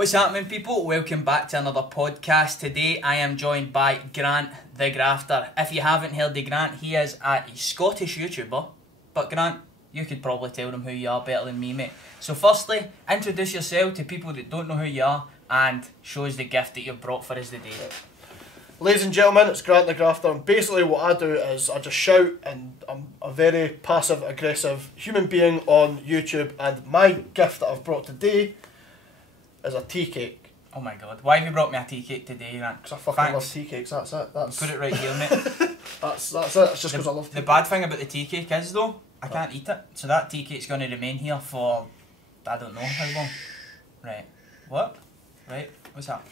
What's happening, people? Welcome back to another podcast. Today I am joined by Grant the Grafter. If you haven't heard of Grant, he is a Scottish YouTuber. But Grant, you could probably tell them who you are better than me, mate. So firstly, introduce yourself to people that don't know who you are and show us the gift that you've brought for us today. Ladies and gentlemen, it's Grant the Grafter, and basically what I do is I just shout, and I'm a very passive aggressive human being on YouTube, and my gift that I've brought today is a tea cake. Oh my god, why have you brought me a tea cake today, Grant? Because I fucking love tea cakes, that's it. Put it right here, mate. That's it, it's just because I love tea The bad thing about the tea cake is though, I can't eat it. So that tea cake's going to remain here for, I don't know how long. Right. What? Right, what's that?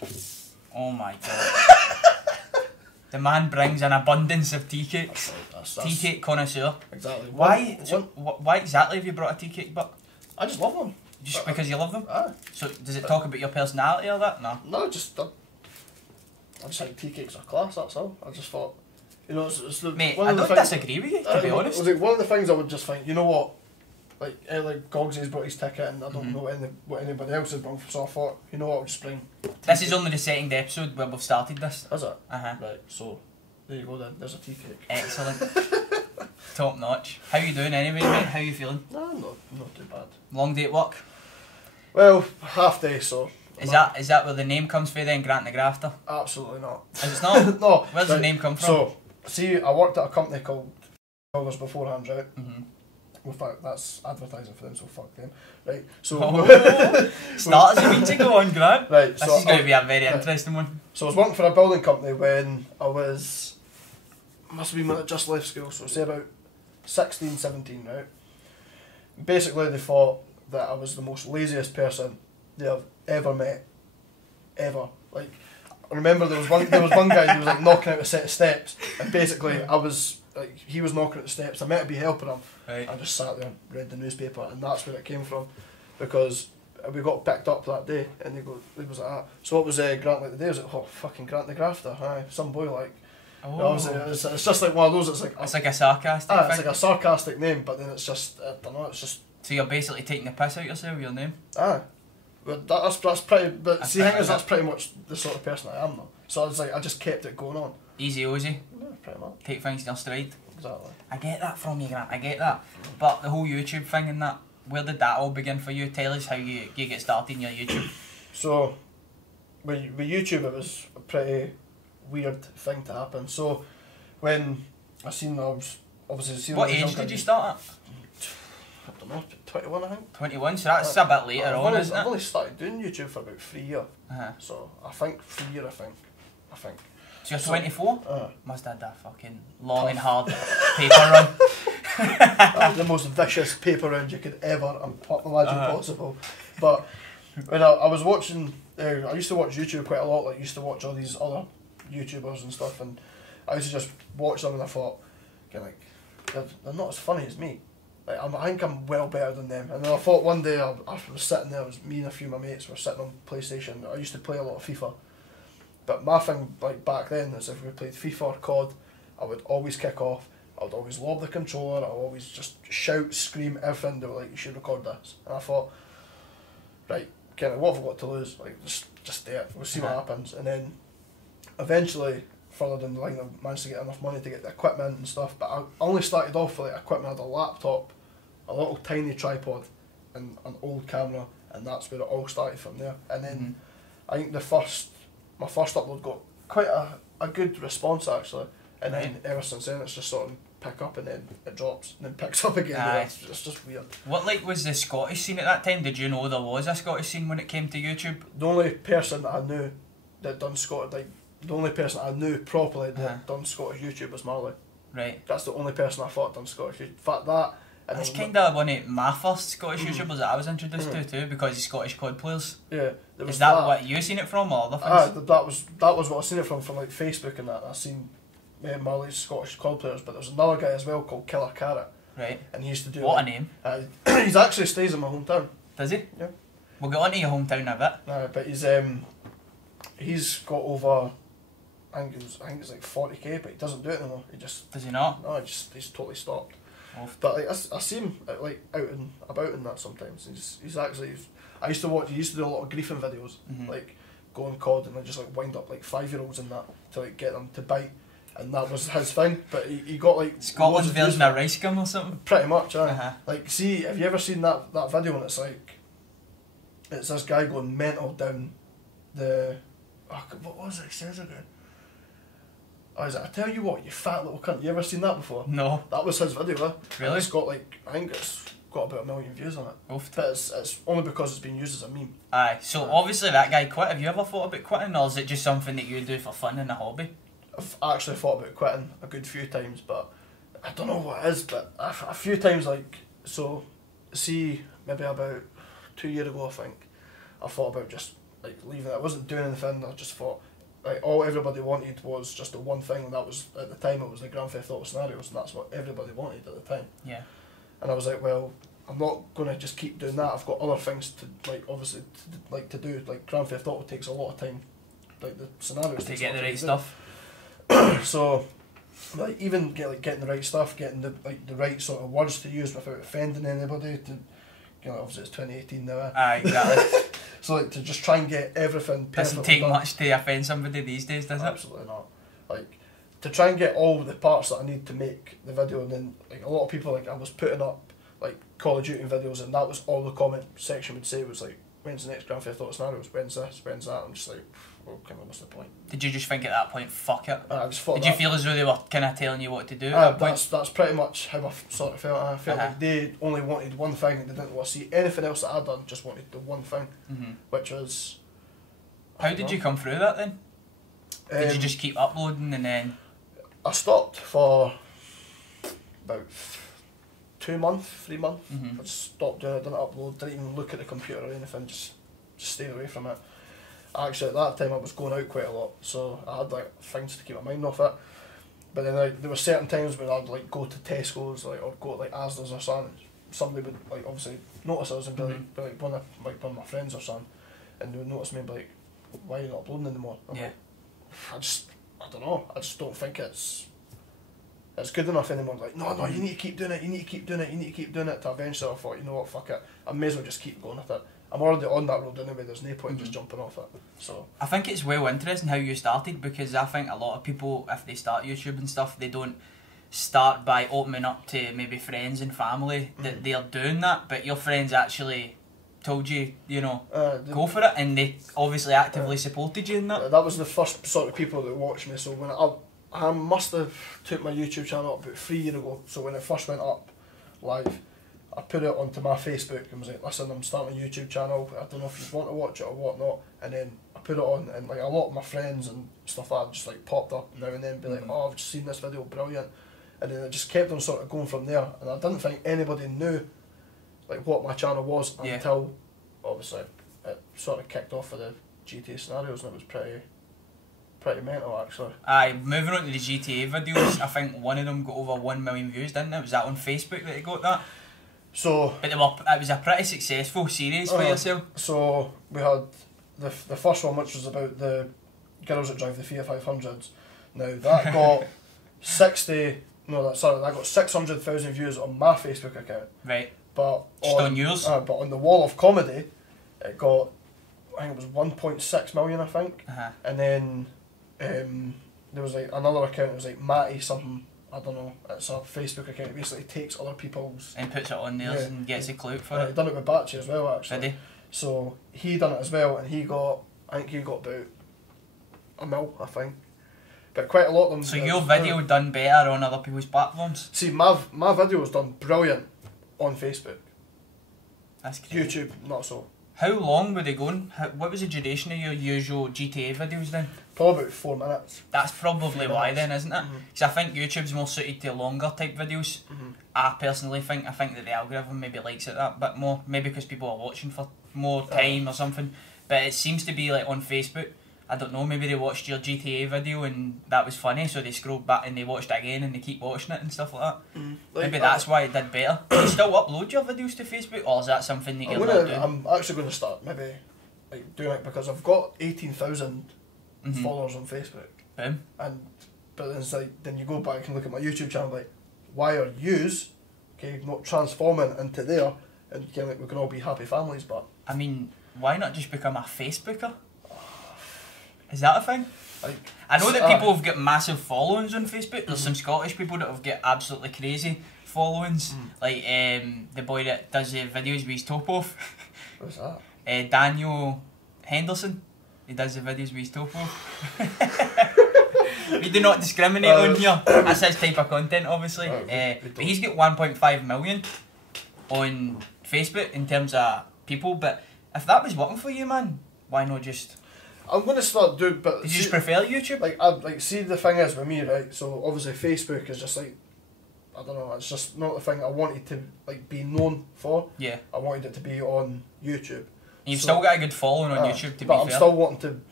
Oh my god. The man brings an abundance of tea cakes. That's tea cake connoisseur. Exactly. Why exactly have you brought a tea cake? But I just love them. Just because you love them? Aye. So does it talk about your personality or that? No. No, I just think tea cakes are class, that's all. I just thought, you know, it's the... Mate, I don't disagree with you, to be honest. It was like one of the things I would just think, you know what, like Gogsy's brought his ticket and I don't know what anybody else has brought, so I thought, you know what, I'll just bring... This is only the second episode where we've started this. Is it? Uh-huh. Right, so, there you go then, there's a tea cake. Excellent. Top notch. How you doing anyway, mate? How you feeling? No, not too bad. Long day at work? Well, half day, so... Is that where the name comes from then, Grant the Grafter? Absolutely not. Is it not? No. Where's the name come from? So, see, I worked at a company called Hours beforehand, right? Mm-hmm. In fact, that's advertising for them, so fuck them. Right, so... Start as you mean to go on, Grant. Right, this so is going to be a very interesting one. So I was working for a building company when I was... Must have been when I just left school, so say about 16, 17, right? Basically, they thought that I was the most laziest person they have ever met. Ever. Like, I remember there was one guy who was like knocking out a set of steps, and basically I was... Like, he was knocking at the steps, I meant to be helping him. Right. I just sat there and read the newspaper, and that's where it came from, because we got picked up that day, and he was like, so what was Grant like today? I was like, oh, fucking Grant the Grafter, aye, some boy like. Oh. It's just like one of those, it's like a sarcastic thing. It's like a sarcastic name, but then it's just, I don't know, it's just... So you're basically taking the piss out yourself, your name? Aye. But that's pretty, but That's see, the thing is, that's pretty much the sort of person I am though. So it's like, I just kept it going on. Easy Ozy. Yeah, pretty much. Take things in your stride. Exactly. I get that from you, Grant, I get that. But the whole YouTube thing and that, where did that all begin for you? Tell us how you get started in your YouTube. So, with YouTube, it was a pretty weird thing to happen. So, when I was obviously... What age did you start at? I don't know, 21 I think. 21, so that's a bit later on, isn't it? I've only started doing YouTube for about 3 years. Uh-huh. So, I think 3 years, I think. So you're 24? Must have had that fucking long and hard paper run. The most vicious paper round you could ever imagine possible. But when I was watching, I used to watch YouTube quite a lot. Like, I used to watch all these other YouTubers and stuff, and I used to just watch them, and I thought, okay, like, they're not as funny as me. Like, I think I'm well better than them. And then I thought one day I was sitting there, it was me and a few of my mates were sitting on PlayStation. I used to play a lot of FIFA. But my thing, like, back then is if we played FIFA or COD, I would always kick off, I would always lob the controller, I would always just shout, scream, everything. They were like, you should record this. And I thought, right, okay, what have I got to lose? Like, just do it, we'll see what happens. And then, eventually, further down the line, I managed to get enough money to get the equipment and stuff, but I only started off with like equipment. I had a laptop, a little tiny tripod, and an old camera, and that's where it all started from there. And then, I think my first upload got quite a good response actually, and then ever since then it's just sort of pick up and then it drops and then picks up again. It's just weird. What was the Scottish scene at that time? Did you know there was a Scottish scene when it came to YouTube? The only person that I knew that done the only person I knew properly that done Scottish YouTube was Marley. Right. That's the only person I thought done Scottish YouTube. In fact, that... That's kind of one of my first Scottish YouTubers that I was introduced to too, because he's Scottish COD players. Yeah. Is that what you seen it from, or other things? That was what I seen it from like Facebook and that. I seen Marley's Scottish COD players, but there was another guy as well called Killer Carrot. Right. And he used to do... What a name. He's actually stays in my hometown. Does he? Yeah. We'll get on to your hometown in a bit. But he's got over... I think it's like 40k, but he doesn't do it anymore. He just... Does he not? No, he's totally stopped. But like I see him like out and about in that sometimes. He's actually. I used to watch. He used to do a lot of griefing videos, like go on COD and like just like wind up like 5-year-olds in that to like get them to bite, and that was his thing. But he got like Scotland's version of Rice Gum or something. Pretty much, Like, see, have you ever seen that video when it's like, it's this guy going mental down the, what was it he says again? Oh, is it, I tell you what, you fat little cunt. You ever seen that before? No. That was his video, Really? It's got like, I think it's got about 1 million views on it. Oofed. But it's only because it's been used as a meme. Aye, so obviously that guy quit. Have you ever thought about quitting, or is it just something that you do for fun and a hobby? I've actually thought about quitting a good few times, but I don't know what it is, but a few times, like, so, see, maybe about 2 years ago, I think, I thought about just, like, leaving it. I wasn't doing anything, I just thought, like, all everybody wanted was just the one thing, and that was, at the time, it was the Grand Theft Auto scenarios, and that's what everybody wanted at the time. Yeah. And I was like, well, I'm not going to just keep doing that, I've got other things to, like, obviously, to do, like, Grand Theft Auto takes a lot of time, like, the scenarios To get the right stuff. So, like, even getting the right stuff, getting the right sort of words to use without offending anybody. To, obviously it's 2018 now. Aye, exactly. So like to just try and get everything. Doesn't take much to offend somebody these days, does it? Absolutely not. Like to try and get all the parts that I need to make the video, and then like a lot of people, like I was putting up like Call of Duty videos, and that was all the comment section would say was like, when's the next Grand Theft Auto scenarios? When's this? When's that? I'm just like, well, kind of what's the point? Did you just think at that point, fuck it? I just thought. Did you feel as though they were kind of telling you what to do? At that point? That's pretty much how I sort of felt. I felt like they only wanted one thing and they didn't want to see anything else that I'd done. Just wanted the one thing, which was. How did you come through that then? Did you just keep uploading and then? I stopped for about 2 months, 3 months. I just stopped doing it, didn't upload, didn't even look at the computer or anything, just stayed away from it. Actually, at that time I was going out quite a lot, so I had like things to keep my mind off it. But then like, there were certain times when I'd like go to Tesco's, like, or go to like Asda's or something. Somebody would like obviously notice us and be like one of my friends or something, and they would notice me and be like, "Why are you not uploading anymore?" I'm like, I don't know. I just don't think it's good enough anymore. Like, no, you need to keep doing it. You need to keep doing it. You need to keep doing it. To eventually, I thought, you know what, fuck it. I may as well just keep going with it. I'm already on that road anyway. There's no point just jumping off it. So I think it's well interesting how you started, because I think a lot of people, if they start YouTube and stuff, they don't start by opening up to maybe friends and family that they're doing that, but your friends actually told you, go for it, and they obviously actively supported you in that. That was the first sort of people that watched me. So when I must have took my YouTube channel up about 3 years ago. So when it first went up live, I put it onto my Facebook and was like, listen, I'm starting a YouTube channel, I don't know if you want to watch it or whatnot. And then I put it on, and like a lot of my friends and stuff like that just like popped up now and then, be like, oh, I've just seen this video, brilliant. And then it just kept on sort of going from there. And I didn't think anybody knew like what my channel was until obviously it sort of kicked off for the GTA scenarios, and it was pretty mental actually. Aye, moving on to the GTA videos, I think one of them got over 1 million views, didn't it? Was that on Facebook that it got that? So, but it was a pretty successful series for yourself. So we had the first one, which was about the girls that drive the Fiat 500s. Now that got that got 600,000 views on my Facebook account. Right. But on yours. But on the Wall of Comedy, it got, I think it was 1.6 million, I think. And then there was like another account. It was like Matty something. I don't know, it's a Facebook account. It basically takes other people's and puts it on theirs and gets a clout for it. He done it with Batchy as well, actually. Did he? So he done it as well, and I think he got about 1 mil, I think. But quite a lot of them. So your video done better on other people's platforms? See, my video was done brilliant on Facebook. That's crazy. YouTube, not so. How long were they going? What was the duration of your usual GTA videos then? Probably about 4 minutes. That's probably why then, isn't it? Because I think YouTube's more suited to longer type videos. I personally think that the algorithm maybe likes it that bit more. Maybe because people are watching for more time or something. But it seems to be like on Facebook, I don't know, maybe they watched your GTA video and that was funny, so they scrolled back and they watched it again and they keep watching it and stuff like that. Maybe that's why it did better. Do you still upload your videos to Facebook, or is that something that you're not doing? I'm actually going to start maybe like doing it, because I've got 18,000 followers on Facebook. Boom. But then it's like, then you go back and look at my YouTube channel, like, why are yous okay, not transforming into there, and kind of like we can all be happy families. But I mean, why not just become a Facebooker? Is that a thing? like, I know that people have got massive followings on Facebook. There's some Scottish people that have got absolutely crazy followings. Like the boy that does the videos with his top off. what's that? Daniel Henderson. He does the videos with his top off. We do not discriminate on here. That's his type of content, obviously. But he's got 1.5 million on Facebook in terms of people. But if that was working for you, man, why not just... I'm going to start doing... But did you just prefer YouTube? Like, see, the thing is with me, right, so obviously Facebook is just like, I don't know, it's just not the thing I wanted to like be known for. Yeah. I wanted it to be on YouTube. You've still got a good following on YouTube, to be but fair.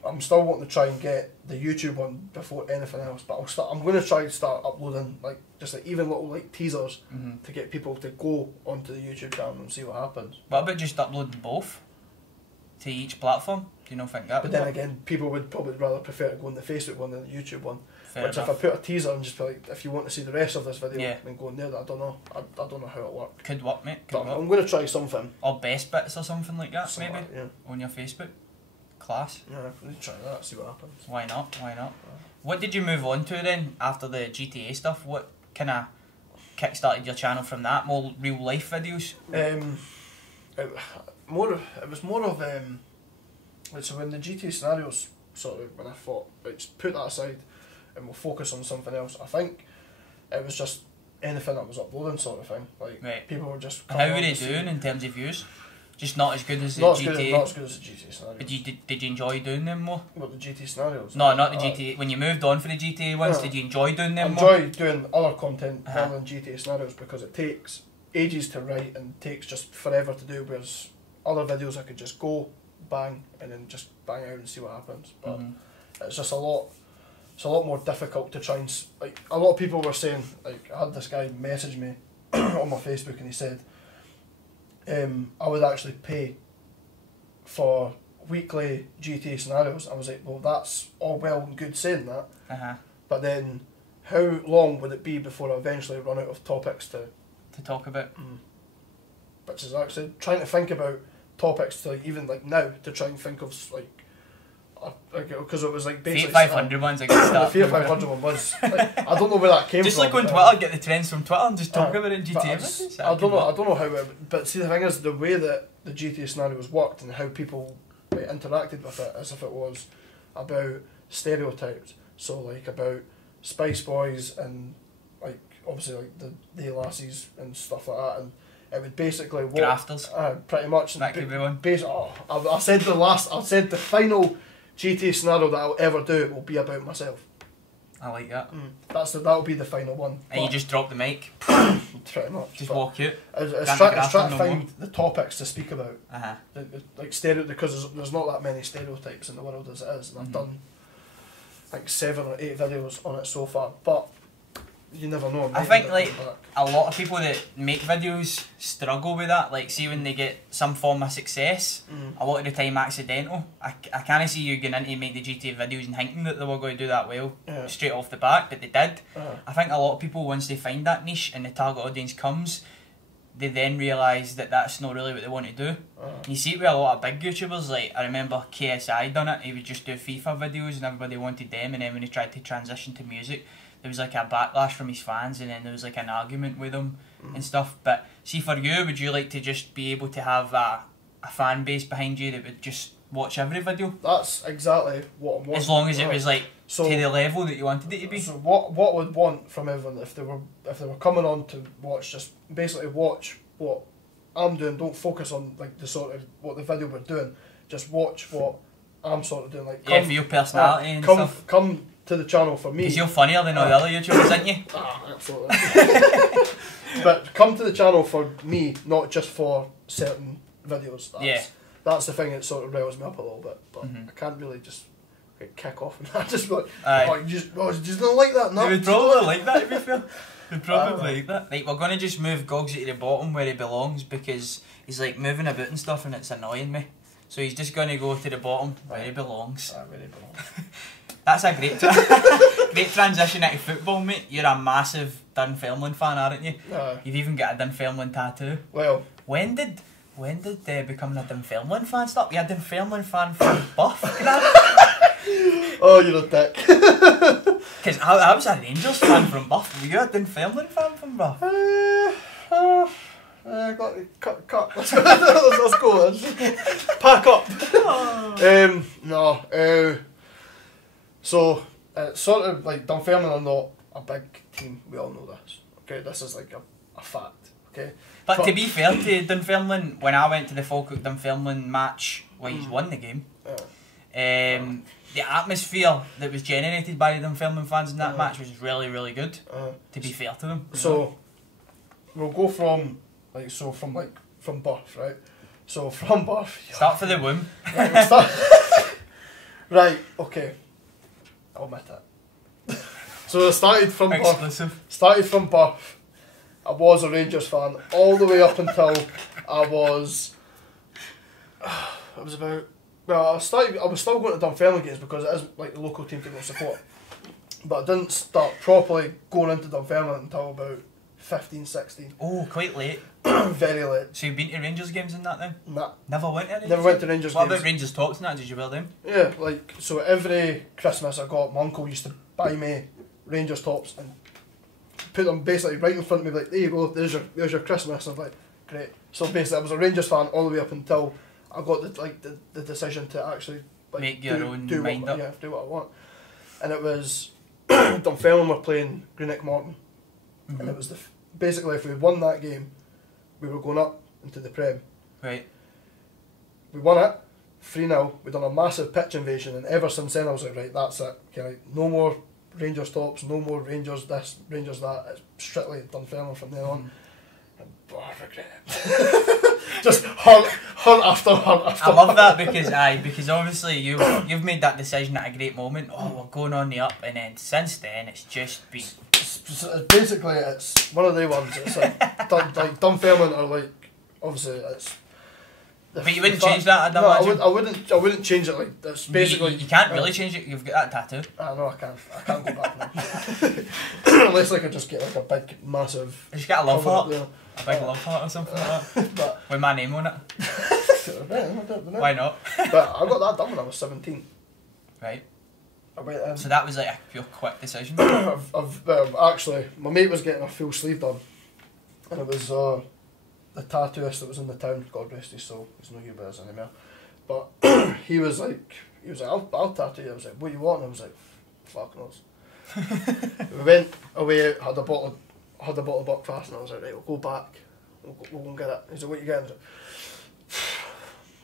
I'm still wanting to try and get the YouTube one before anything else. But I'm going to try and start uploading like just like even little like teasers to get people to go onto the YouTube channel and see what happens. What about just uploading both to each platform? Do you not think that? But then again, people would probably rather prefer to go on the Facebook one than the YouTube one. Fair Which enough. if I put a teaser and just be like, if you want to see the rest of this video, Yeah. then go in there. I don't know. I don't know how it works. Could work, mate. Could But work. I'm going to try something. Or best bits or something like that, Something maybe, like that, on your Facebook. Class. yeah. I need to try that. See what happens. Why not? Why not? What did you move on to then after the GTA stuff? What kind of kickstarted your channel from that? More real life videos? It was more of like, so when the GTA scenarios sort of when I thought right, just put that aside and we'll focus on something else. I think it was just anything that was uploading sort of thing. Like Right. people were just. And how were they doing in terms of views? Just not as good as the Not as GTA. good, not as good as the GTA scenarios. But did you enjoy doing them more? What, the GTA scenarios? No, not the GTA. When you moved on for the GTA ones, did you enjoy doing I them more? enjoy doing other content rather than GTA scenarios because it takes ages to write and takes just forever to do. Whereas other videos I could just go bang and then just bang out and see what happens. But it's just a lot. It's a lot more difficult to try and like. A lot of people were saying like I had this guy message me on my Facebook and he said, I would actually pay for weekly GTA scenarios. I was like, well, that's all well and good saying that, but then how long would it be before I eventually run out of topics to talk about? Which is actually trying to think about topics to like, even like now to try and think of like because it was like basically Fiat 500 one's a good the start. Fiat 500 one was like, I don't know where that came Just from. like on Twitter, get the trends from Twitter and just talk about it in but GTA videos. I don't know how it, but see the thing is the way that the GTA scenarios worked and how people like, interacted with it as if it was about stereotypes. So like about Spice Boys and like obviously like the lassies and stuff like that, and it would basically work. Grafters. Pretty much. That could be one. I said the final GTA scenario that I'll ever do will be about myself. I like that. That'll be the final one. And you just drop the mic, pretty much. just walk out. It's trying to find the topics to speak about. Like because there's not that many stereotypes in the world as it is, and I've done like 7 or 8 videos on it so far. But you never know. I think like a lot of people that make videos struggle with that. Like, see when they get some form of success, a lot of the time accidental. I kind of see you going into make the GTA videos and thinking that they were going to do that well straight off the bat, but they did. I think a lot of people, once they find that niche and the target audience comes, they then realise that that's not really what they want to do. And you see it with a lot of big YouTubers. Like I remember KSI done it. He would just do FIFA videos and everybody wanted them. And then when he tried to transition to music, there was like a backlash from his fans, and then there was like an argument with him and stuff. But see, for you, would you like to just be able to have a fan base behind you that would just watch every video? That's exactly what I want. As long as it was like to the level that you wanted it to be. So what I would want from everyone if they were coming on to watch, just basically watch what I'm doing. Don't focus on like the sort of what the video we're doing. Just watch what I'm sort of doing. Like for your personality and stuff. Come to the channel for me. Because you're funnier than all the other YouTubers, aren't you? Absolutely. But come to the channel for me, not just for certain videos. That's the thing that sort of riles me up a little bit. But I can't really just kick off and I just be like, you just don't like that. No, they would probably like that, to be fair. They'd probably like that. Right, we're going to just move Gogsy to the bottom where he belongs because he's like moving about and stuff and it's annoying me. So he's just going to go to the bottom where he belongs. Where he belongs. That's a great great transition into football, mate. You're a massive Dunfermline fan, aren't you? You've even got a Dunfermline tattoo. Well, when did becoming a Dunfermline fan start? You're a Dunfermline fan from Buff, Grant? Oh, you're a dick. Because I was a Rangers fan from Buff. Were you a Dunfermline fan from Buff? Cut. Let's go. Pack up. No. So, sort of like Dunfermline are not a big team. We all know this. Okay, this is like a fact. Okay. But to be fair to Dunfermline, when I went to the Falkirk Dunfermline match, well, he's won the game. The atmosphere that was generated by the Dunfermline fans in that match was really, really good. To be fair to them. So, we'll go from Buff, right? So from Buff. Start for the womb. Right, we'll start. Right. Okay. I'll admit it. So I started from Exclusive. Buff. I was a Rangers fan all the way up until I was about. Well, I was still going to Dunfermline games because it is like the local team to go support. But I didn't start properly going into Dunfermline until about 15, 16. Oh, quite late. Very late. So you've been to Rangers games and that then? Nah. Never went to Rangers? Never went to Rangers What games. about Rangers Talks and that? Did you wear them? Yeah, like, so every Christmas my uncle used to buy me Rangers tops and put them basically right in front of me, like, there you go, there's your Christmas. And I was like, great. So basically I was a Rangers fan all the way up until I got the decision to actually like make your own mind up. Yeah, do what I want. And it was Dunfermline were playing Greenock Morton, and it was basically if we won that game, we were going up into the Prem. Right. We won it 3-0. We done a massive pitch invasion, and ever since then I was like, right, that's it. Okay, like, no more Rangers tops, no more Rangers this, Rangers that. It's strictly Dunfermline from then on. And, I regret it. Just hunt after hunt after. I love that because obviously you've made that decision at a great moment. Oh, we're going on the up, and then since then it's just been. Basically, it's one of the ones. It's like Dunfermline are like obviously it's. But you wouldn't change that, I'd imagine. I wouldn't change it. Like that's basically. You can't really change it. You've got that tattoo. No, I can't go back now. Unless I could just get like a big, massive. You just get a love heart. A big love heart or something like that. But with my name on it. Why not? But I got that done when I was 17. Right. I went in. So that was like a pure quick decision. Actually, my mate was getting a full sleeve done, and it was the tattooist that was in the town. God rest his soul. He's no here with us anymore. But he was like, I'll tattoo you. I was like, what do you want? And I was like, fuck knows. We went away, had a bottle of Buckfast, and I was like, right, we'll go back. We'll go and get it. He's like, what you getting? I was like,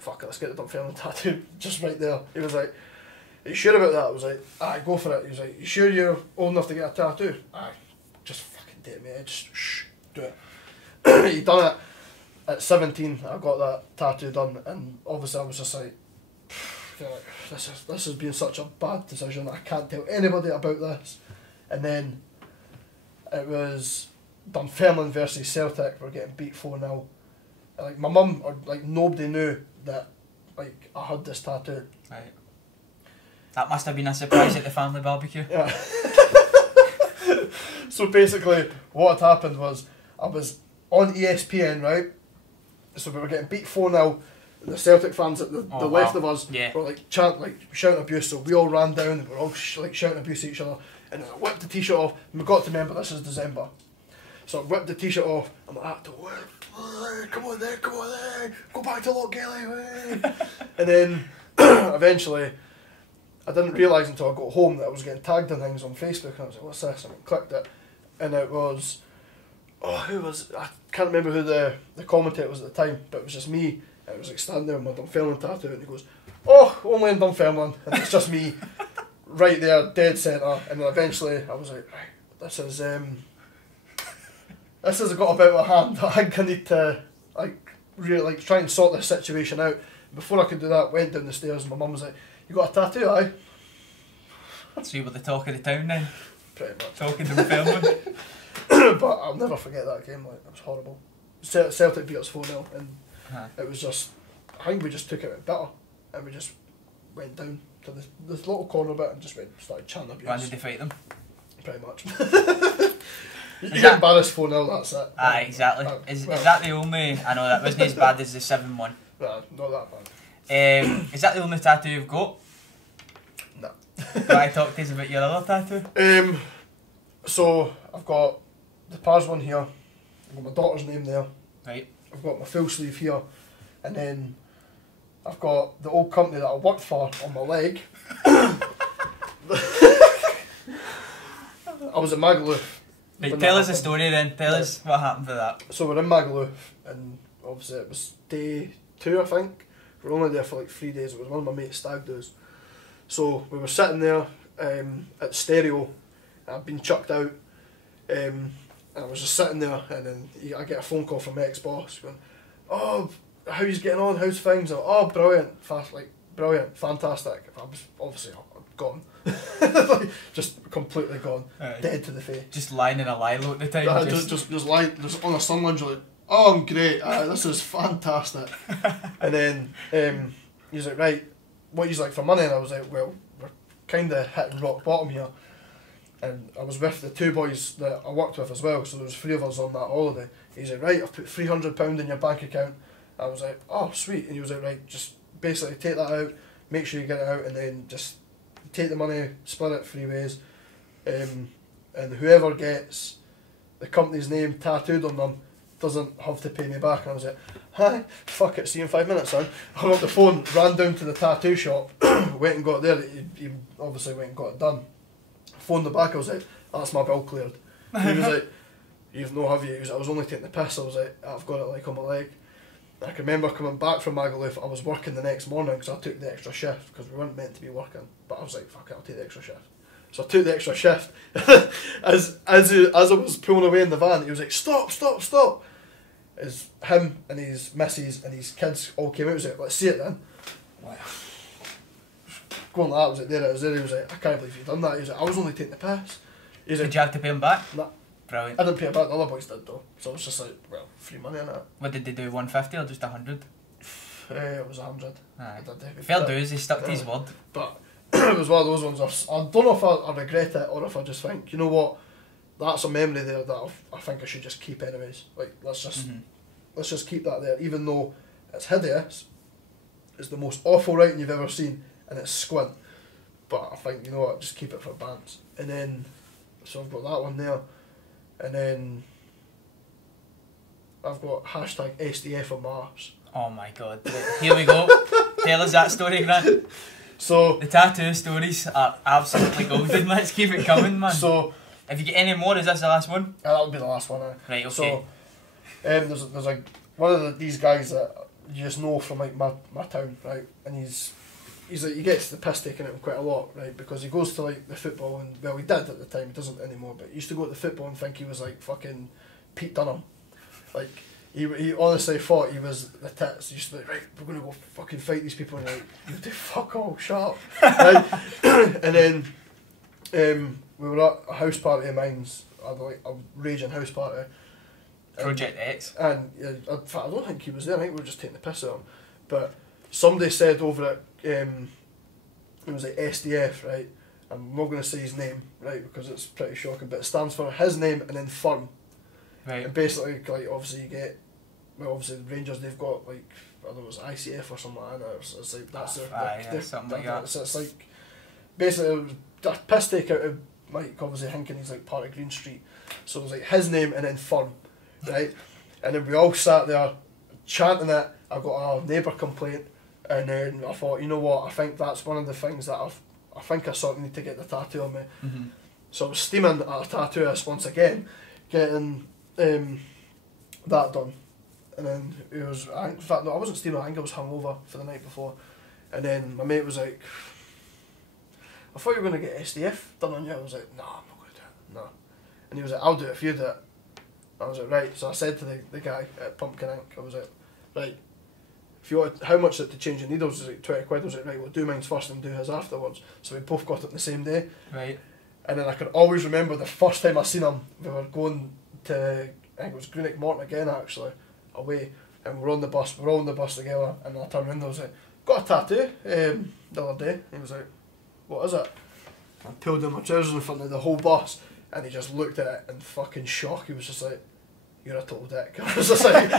fuck it, let's get the Dunfermline tattoo just right there. He was like, are you sure about that? I was like, aye, go for it. He was like, you sure you're old enough to get a tattoo? Aye, just fucking do it, mate. Just do it. He done it at 17. I got that tattoo done, and obviously I was just like, this has been such a bad decision. I can't tell anybody about this. And then it was Dunfermline versus Celtic. We're getting beat 4-0. And like my mum or like nobody knew that like I had this tattoo. Right. That must have been a surprise at the family barbecue. Yeah. So basically, what had happened was I was on ESPN, right? So we were getting beat 4-0. The Celtic fans at the left of us were like shouting abuse. So we all ran down and we were all shouting abuse at each other. And I whipped the t-shirt off. And we got to remember this is December. So I whipped the t-shirt off. I'm like, come on then, go back to Lochgelly. And then eventually, I didn't realise until I got home that I was getting tagged in things on Facebook. And I was like, what's this? And I clicked it. And it was, I can't remember who the commentator was at the time, but it was just me. And it was like standing there with my Dunfermline tattoo. And he goes, oh, only in Dunfermline. And it's just me right there, dead centre. And then eventually I was like, right, this has got a bit of a hand. I think I need to really try and sort this situation out. Before I could do that, went down the stairs and my mum was like, you got a tattoo, aye? So you were the talk of the town then? Pretty much. Talking to the Dunfermline. But I'll never forget that game, like, it was horrible. Celtic beat us 4-0 and it was just, I think we just took it a bit better and we just went down to this little corner bit and just started chanting abuse. Why did they fight them? Pretty much. You get embarrassed 4-0, that's it. Ah, exactly. Is that the only... I know that wasn't as bad as the 7-1. Nah, not that bad. Is that the only tattoo you've got? No. Do I talk to us about your other tattoo? So, I've got the Paz one here, I've got my daughter's name there, Right. I've got my full sleeve here, and then I've got the old company that I worked for on my leg. I was at Magaluf. Right, tell us a story then. Tell us what happened for that. So we're in Magaluf, and obviously it was day 2, I think. We were only there for like 3 days. It was one of my mate's stag do's. So we were sitting there at the stereo. I'd been chucked out. And I was just sitting there, and then I get a phone call from my ex-boss going, "Oh, how he's getting on? How's things?" I'm like, "Oh, brilliant, brilliant, fantastic." I was obviously gone, like, just completely gone, dead to the face. Just lying in a lilo at the time. Just lying, just on a sun lounger, like, "Oh, I'm great. This is fantastic." And then he's like, "Right, what he's like for money?" And I was like, "Well, we're kind of hitting rock bottom here." And I was with the 2 boys that I worked with as well, so there was 3 of us on that holiday. He's like, "Right, I've put £300 in your bank account." I was like, "Oh, sweet." And he was like, "Right, just basically take that out, make sure you get it out, and then just take the money, split it 3 ways, and whoever gets the company's name tattooed on them doesn't have to pay me back." And I was like, "Hi, fuck it, see you in 5 minutes, son." I hung up the phone, ran down to the tattoo shop, went and got it there. He obviously went and got it done. Phoned the back, I was like, "That's my bill cleared." He was like, "You've no have you?" He was like, "I was only taking the piss." I was like, "I've got it like on my leg." And I can remember coming back from Magaluf, I was working the next morning because I took the extra shift because we weren't meant to be working. But I was like, "Fuck it, I'll take the extra shift." So I took the extra shift. as I was pulling away in the van, he was like, "Stop, stop, stop." Him and his missus and his kids all came out. He was like, "Let's see it then." Like, going like that, was like, there it was there. He was like, "I can't believe you've done that." He was like, "I was only taking the piss." He was like, Did you have to pay him back? Nah. Brilliant. I didn't pay it back, the other boys did though. So I was just like, well, free money in it. What did they do, 150 or just 100? It was 100. Aye. I did. Fair dues, he stuck to his word. But it was one of those ones, I don't know if I regret it or if I just think, you know what, that's a memory there that I think I should just keep anyways. Like, let's just keep that there, even though it's hideous, it's the most awful writing you've ever seen, and it's squint. But I think, you know what, just keep it for bands. And then, so I've got that one there, and then I've got hashtag SDF on my arse. Oh my god. Here we go. Tell us that story, Grant. So the tattoo stories are absolutely golden. Let's keep it coming, man. So if you get any more, is this the last one? That would be the last one. Right, okay. So there's like one of these guys that you just know from like my town, right? And he's like, he gets the piss taken out of him quite a lot, right? Because he goes to like the football, and well, he did at the time, he doesn't anymore, but he used to go to the football and think he was like fucking Pete Dunham. Like he honestly thought he was the tits. He used to be like, "Right, we're gonna go fucking fight these people," and like, "You do fuck all, shut up." Right? And then we were at a house party of mine's, like a raging house party. Project X. And in fact, I don't think he was there. I think we were just taking the piss out of him. But somebody said over at it was like SDF, right? I'm not going to say his name, right, because it's pretty shocking, but it stands for his name and then firm. Right. And basically, like, obviously you get, well, obviously the Rangers, they've got like, I don't know, it's ICF or something like that. It's like that's something like that. So it's like basically it was a piss take out of Mike, obviously thinking he's like part of Green Street. So it was like his name and then firm, right? And then we all sat there chanting it. I got a neighbour complaint, and then I thought, you know what, I think that's one of the things that I think I sort of need to get the tattoo on me. Mm-hmm. So I was steaming at a tattooist once again, getting that done. And then it was, in fact, no, I wasn't steaming, I think I was hungover for the night before. And then my mate was like, "I thought you were going to get SDF done on you." I was like, "No, I'm not going to do it, no." And he was like, "I'll do it if you do it." I was like, "Right." So I said to the guy at Pumpkin Ink, I was like, "Right, if you want, how much is it to change the needles?" He was like, 20 quid. I was like, "Right, we'll do mine first and do his afterwards." So we both got it the same day. Right. And then I can always remember the first time I seen him, we were going to, I think it was Greenock Morton again actually, away, and we're all on the bus together, and I turned around and I was like, got a tattoo the other day. He was like, what is it? I pulled down my trousers in front of the whole bus, and he just looked at it in fucking shock. He was just like, you're a total dick. I was just like,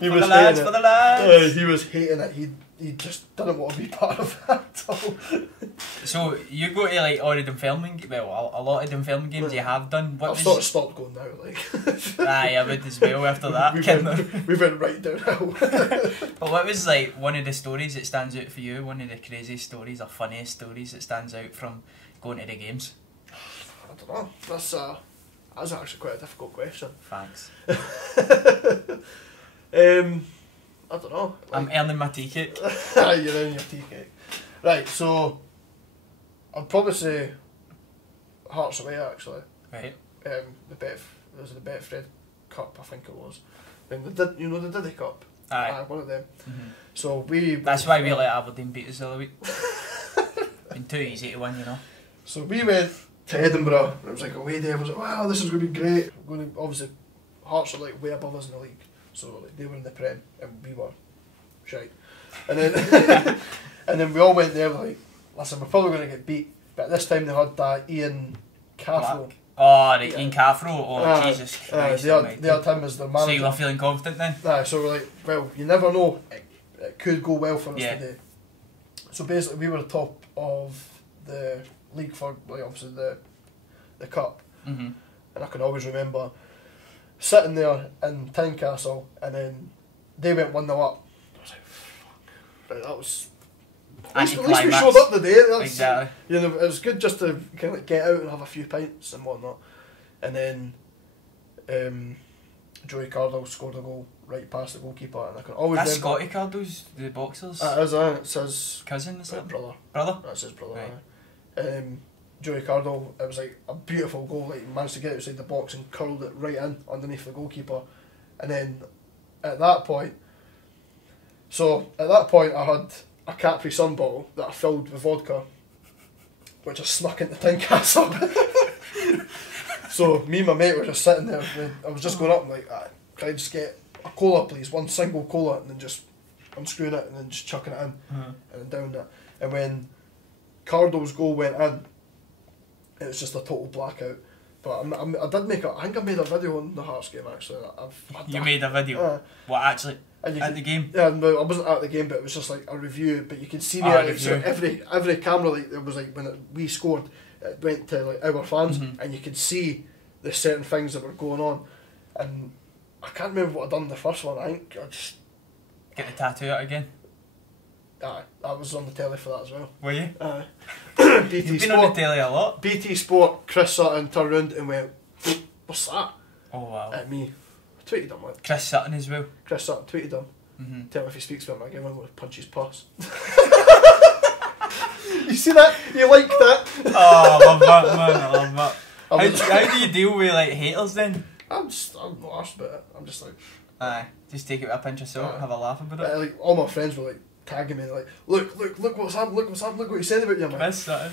he was hating it. He was hating it. He just didn't want to be part of it at all. So you go to like all of them filming, well, a lot of them filming games you have done. I've sort of stopped going now, like. Aye, I would as well after that. We went right downhill. But what was like one of the stories that stands out for you? One of the craziest stories or funniest stories that stands out from going to the games? I don't know. That's actually quite a difficult question. Thanks. I don't know. Like, I'm earning my tea cake. You're earning your tea cake. Right, so I'd probably say Hearts Away actually. Right. It was the Betfred Cup, I think it was. And the Diddy Cup. Aye. One of them. Mm-hmm. So That's why we let Aberdeen beat us the other week. Been too easy to win, you know. So we went to Edinburgh. It was like a away day. I was like, wow, this is going to be great. We're going to, obviously, Hearts are like way above us in the league. So like, they were in the Prem and we were shite. And then and then we all went there like, listen, we're probably going to get beat. But at this time they had that Ian Caffro. Oh, the Ian Caffro. Oh, Jesus Christ. They had him as their manager. So you were feeling confident then? So we're like, well, you never know. It could go well for us today. So basically we were top of the league for like obviously the cup. Mm-hmm. And I can always remember sitting there in Tynecastle and then they went 1-0 up. I was like, fuck. Right, that was... At least we showed up the day. Exactly. You know, it was good just to kind of get out and have a few pints and whatnot. And then Joey Cardle scored a goal right past the goalkeeper, and I can always That's remember... Scotty Cardle's, the boxers? It's his... cousin, is it? Brother. Brother? That's his brother, right. Joey Cardle, it was like a beautiful goal, like he managed to get outside the box and curled it right in underneath the goalkeeper. And then at that point I had a Capri Sun bottle that I filled with vodka, which I snuck into Tynecastle. So me and my mate were just sitting there, and I was just going up and like, can I just get a cola please, one single cola, and then just unscrewing it and then just chucking it in and then down that. And when Cardle's goal went in, it was just a total blackout. But I think I made a video on the Hearts game actually. You made a video? What, actually? At the game? Yeah, no, I wasn't at the game, but it was just like a review. But you can see there, like, so every camera, like it was like when we scored, it went to like our fans, and you could see the certain things that were going on. And I can't remember what I'd done the first one. I think I just get the tattoo out again. I was on the telly for that as well. Were you? BT You've been Sport, on the telly a lot. BT Sport, Chris Sutton turned around and went, "What's that?" Oh wow. At me. I tweeted him, like. Chris Sutton as well. Chris Sutton tweeted him. Mm-hmm. Tell him if he speaks about him again, I'm going to punch his puss. You see that? You like that? Oh, I love that, man. I love that. How do you deal with like haters then? I'm not arsed about it. I'm just like... Aye, just take it with a pinch of salt, have a laugh about it. Like, all my friends were like tagging me like, look what's happened, look what he said about you, man. Chris Sutton.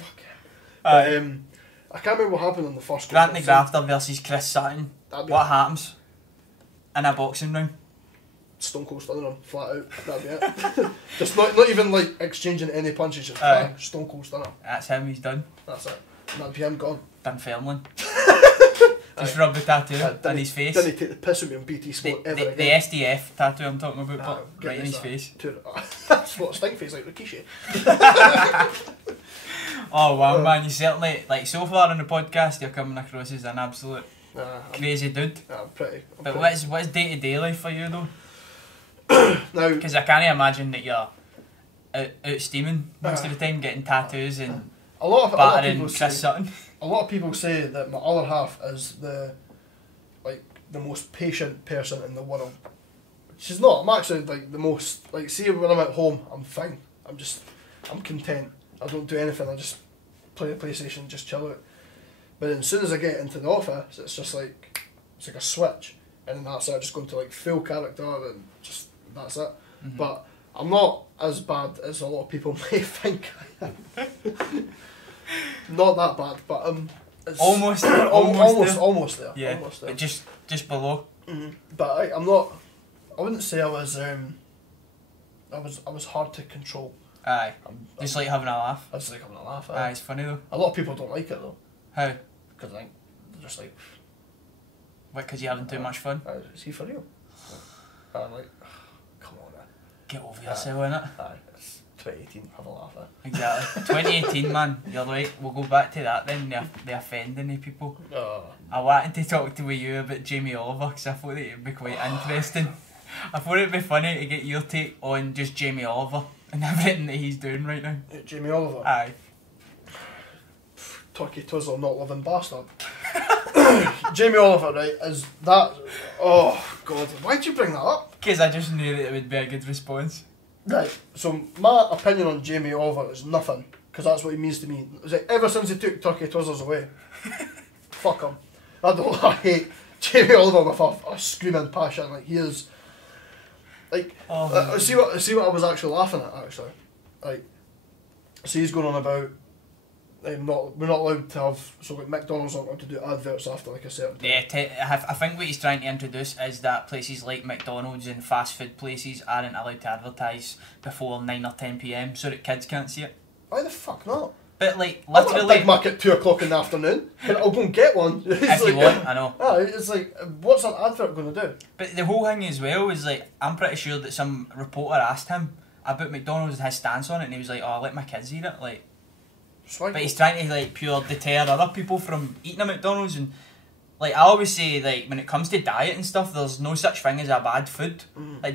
I can't remember what happened on the first Grant the Grafter versus Chris Sutton. What happens in a boxing round? Stone Cold Stunner him, flat out. That'd be it. Just not even like exchanging any punches, just Stone Cold Stunner. That's him, he's done. That's it. And that'd be him gone. Dunfermline. Just rub the tattoo on his face. Didn't he take the piss with me on BT Sport ever again? The SDF tattoo I'm talking about, but right in his face. That's what stink face like Rikishi. Oh wow, man, you certainly, like, so far on the podcast you're coming across as an absolute crazy dude. I'm pretty. What's day-to-day life for you though? Now, because I can't imagine that you're out steaming most of the time, getting tattoos and a lot of Chris Sutton. A lot of people say that my other half is the most patient person in the world. She's not. I'm actually like the most, like, see when I'm at home, I'm fine. I'm content. I don't do anything. I just play the PlayStation and just chill out. But then as soon as I get into the office, it's just like, it's like a switch. And then that's it. I just go into like full character and just, that's it. Mm-hmm. But I'm not as bad as a lot of people may think I am. Not that bad, but it's almost there. Yeah, almost there. But just below. Mm-hmm. But I'm not. I wouldn't say I was I was hard to control. Aye. Just like having a laugh. I just like having a laugh. Aye, it's funny though. A lot of people don't like it though. How? Because I think they're just like, what, because you're having too much fun? Is he for real? And I'm like, come on man. Get over yourself, innit? Aye, it's 2018, have a laugh Exactly. 2018, man, you're right. We'll go back to that then, the offending of people. I wanted to talk to you about Jamie Oliver because I thought that it would be quite interesting. I thought it would be funny to get your take on just Jamie Oliver and everything that he's doing right now. Jamie Oliver? Aye. Turkey Twizzler, not living bastard. Jamie Oliver, right, is that... Oh, God, why'd you bring that up? Because I just knew that it would be a good response. Right, so my opinion on Jamie Oliver is nothing, because that's what he means to me. It's like, ever since he took Turkey Twizzlers away, fuck him. I hate Jamie Oliver with a screaming passion. Like, he is... Like, see what I was actually laughing at, actually. Like, so he's going on about... we're not allowed to have, so like McDonald's aren't allowed to do adverts after like a certain time. Yeah, I think what he's trying to introduce is that places like McDonald's and fast food places aren't allowed to advertise before 9 or 10 PM so that kids can't see it. Why the fuck not? But like, I want literally... a Big Mac at 2 o'clock in the afternoon, but I'll go and get one. If like, you want, I know. It's like, what's an advert going to do? But the whole thing as well is like, I'm pretty sure that some reporter asked him about McDonald's and his stance on it and he was like, oh, I let my kids eat it, like... But he's trying to like pure deter other people from eating at McDonald's and like I always say like when it comes to diet and stuff there's no such thing as a bad food. It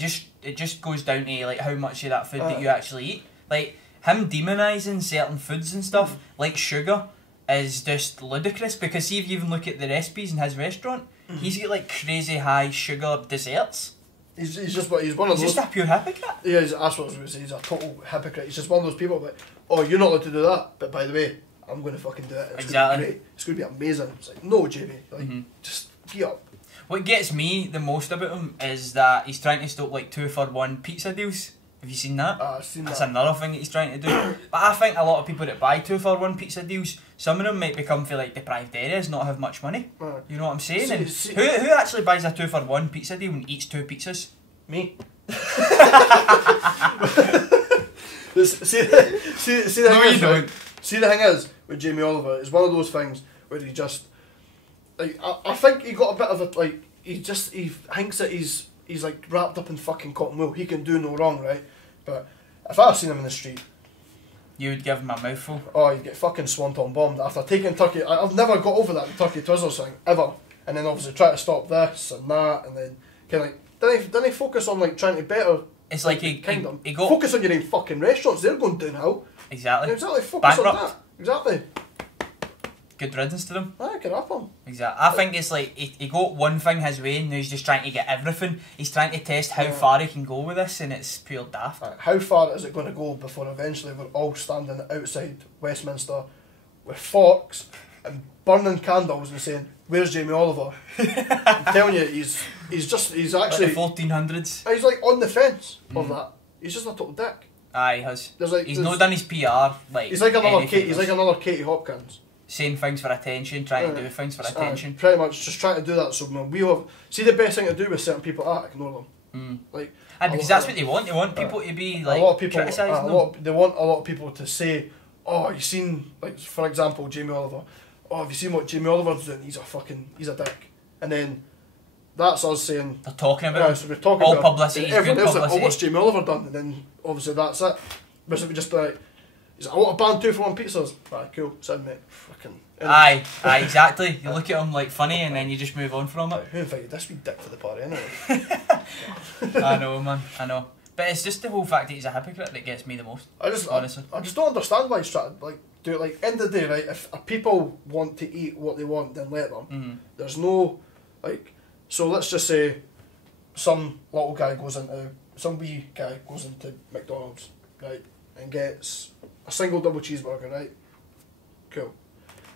just goes down to like how much of that food that you actually eat. Like him demonising certain foods and stuff like sugar is just ludicrous because see if you even look at the recipes in his restaurant he's got like crazy high sugar desserts. He's one of those... He's just a pure hypocrite. Yeah, that's what I was going to say. He's a total hypocrite. He's just one of those people like, oh, you're not allowed to do that, but by the way, I'm going to fucking do it. It's exactly. Going to be great. It's going to be amazing. It's like, no, Jamie, like, just get up. What gets me the most about him is that he's trying to stop like 2-for-1 pizza deals. Have you seen that? I've seen That's that. another thing that he's trying to do. But I think a lot of people that buy 2-for-1 pizza deals, some of them might become for like deprived areas, not have much money. You know what I'm saying? Who actually buys a 2-for-1 pizza deal and eats 2 pizzas? Me. see the thing is with Jamie Oliver, it's one of those things where he just like I think he got a bit of a like he thinks that he's like wrapped up in fucking cotton wool. He can do no wrong, right? But if I seen him in the street, you would give him a mouthful. Oh, he'd get fucking swanton bombed after taking Turkey. I've never got over that Turkey Twizzlers thing ever. And then obviously try to stop this and that, and then kind of like. Then he focus on like trying to better. It's like he got focus on your own fucking restaurants. They're going downhill. Exactly. Focus Bankrupt. on that. Exactly. Good riddance to them. I can up him. Exactly. I think it's like he got one thing his way and now he's just trying to get everything. He's trying to test how far he can go with this and it's pure daft. How far is it going to go before eventually we're all standing outside Westminster with forks and burning candles and saying, "Where's Jamie Oliver?" I'm telling you, he's actually like the 1400s. He's like on the fence of that. He's just a total dick. Aye, he has. Like, he's not done his PR like. He's like another Katie Hopkins. Saying things for attention, trying to do things for attention. Pretty much, just trying to do that. So when we have see the best thing to do with certain people, ignore them. Like, because that's what they want. They want people to be like a lot of people. criticising them. They want a lot of people to say, "Oh, you seen like for example Jamie Oliver? Oh, have you seen what Jamie Oliver's doing? He's a dick." And then that's us saying they're talking about him. So we're talking all about publicity. Everyone else like, "Oh, what's Jamie Oliver done?" And then obviously that's it. Whereas if we just be like, he's like, "I want to ban 2-for-1 pizzas." Right, cool, send mate. Fucking. Aye, exactly. You look at him like funny and then you just move on from it. Who invited this wee dick to the party anyway? I know, man. I know. But it's just the whole fact that he's a hypocrite that gets me the most. Honestly. I just don't understand why he's trying to like do it. Like end of the day, right? If people want to eat what they want, then let them. There's no like. So let's just say some wee guy goes into McDonald's, right, and gets a single double cheeseburger, right? Cool.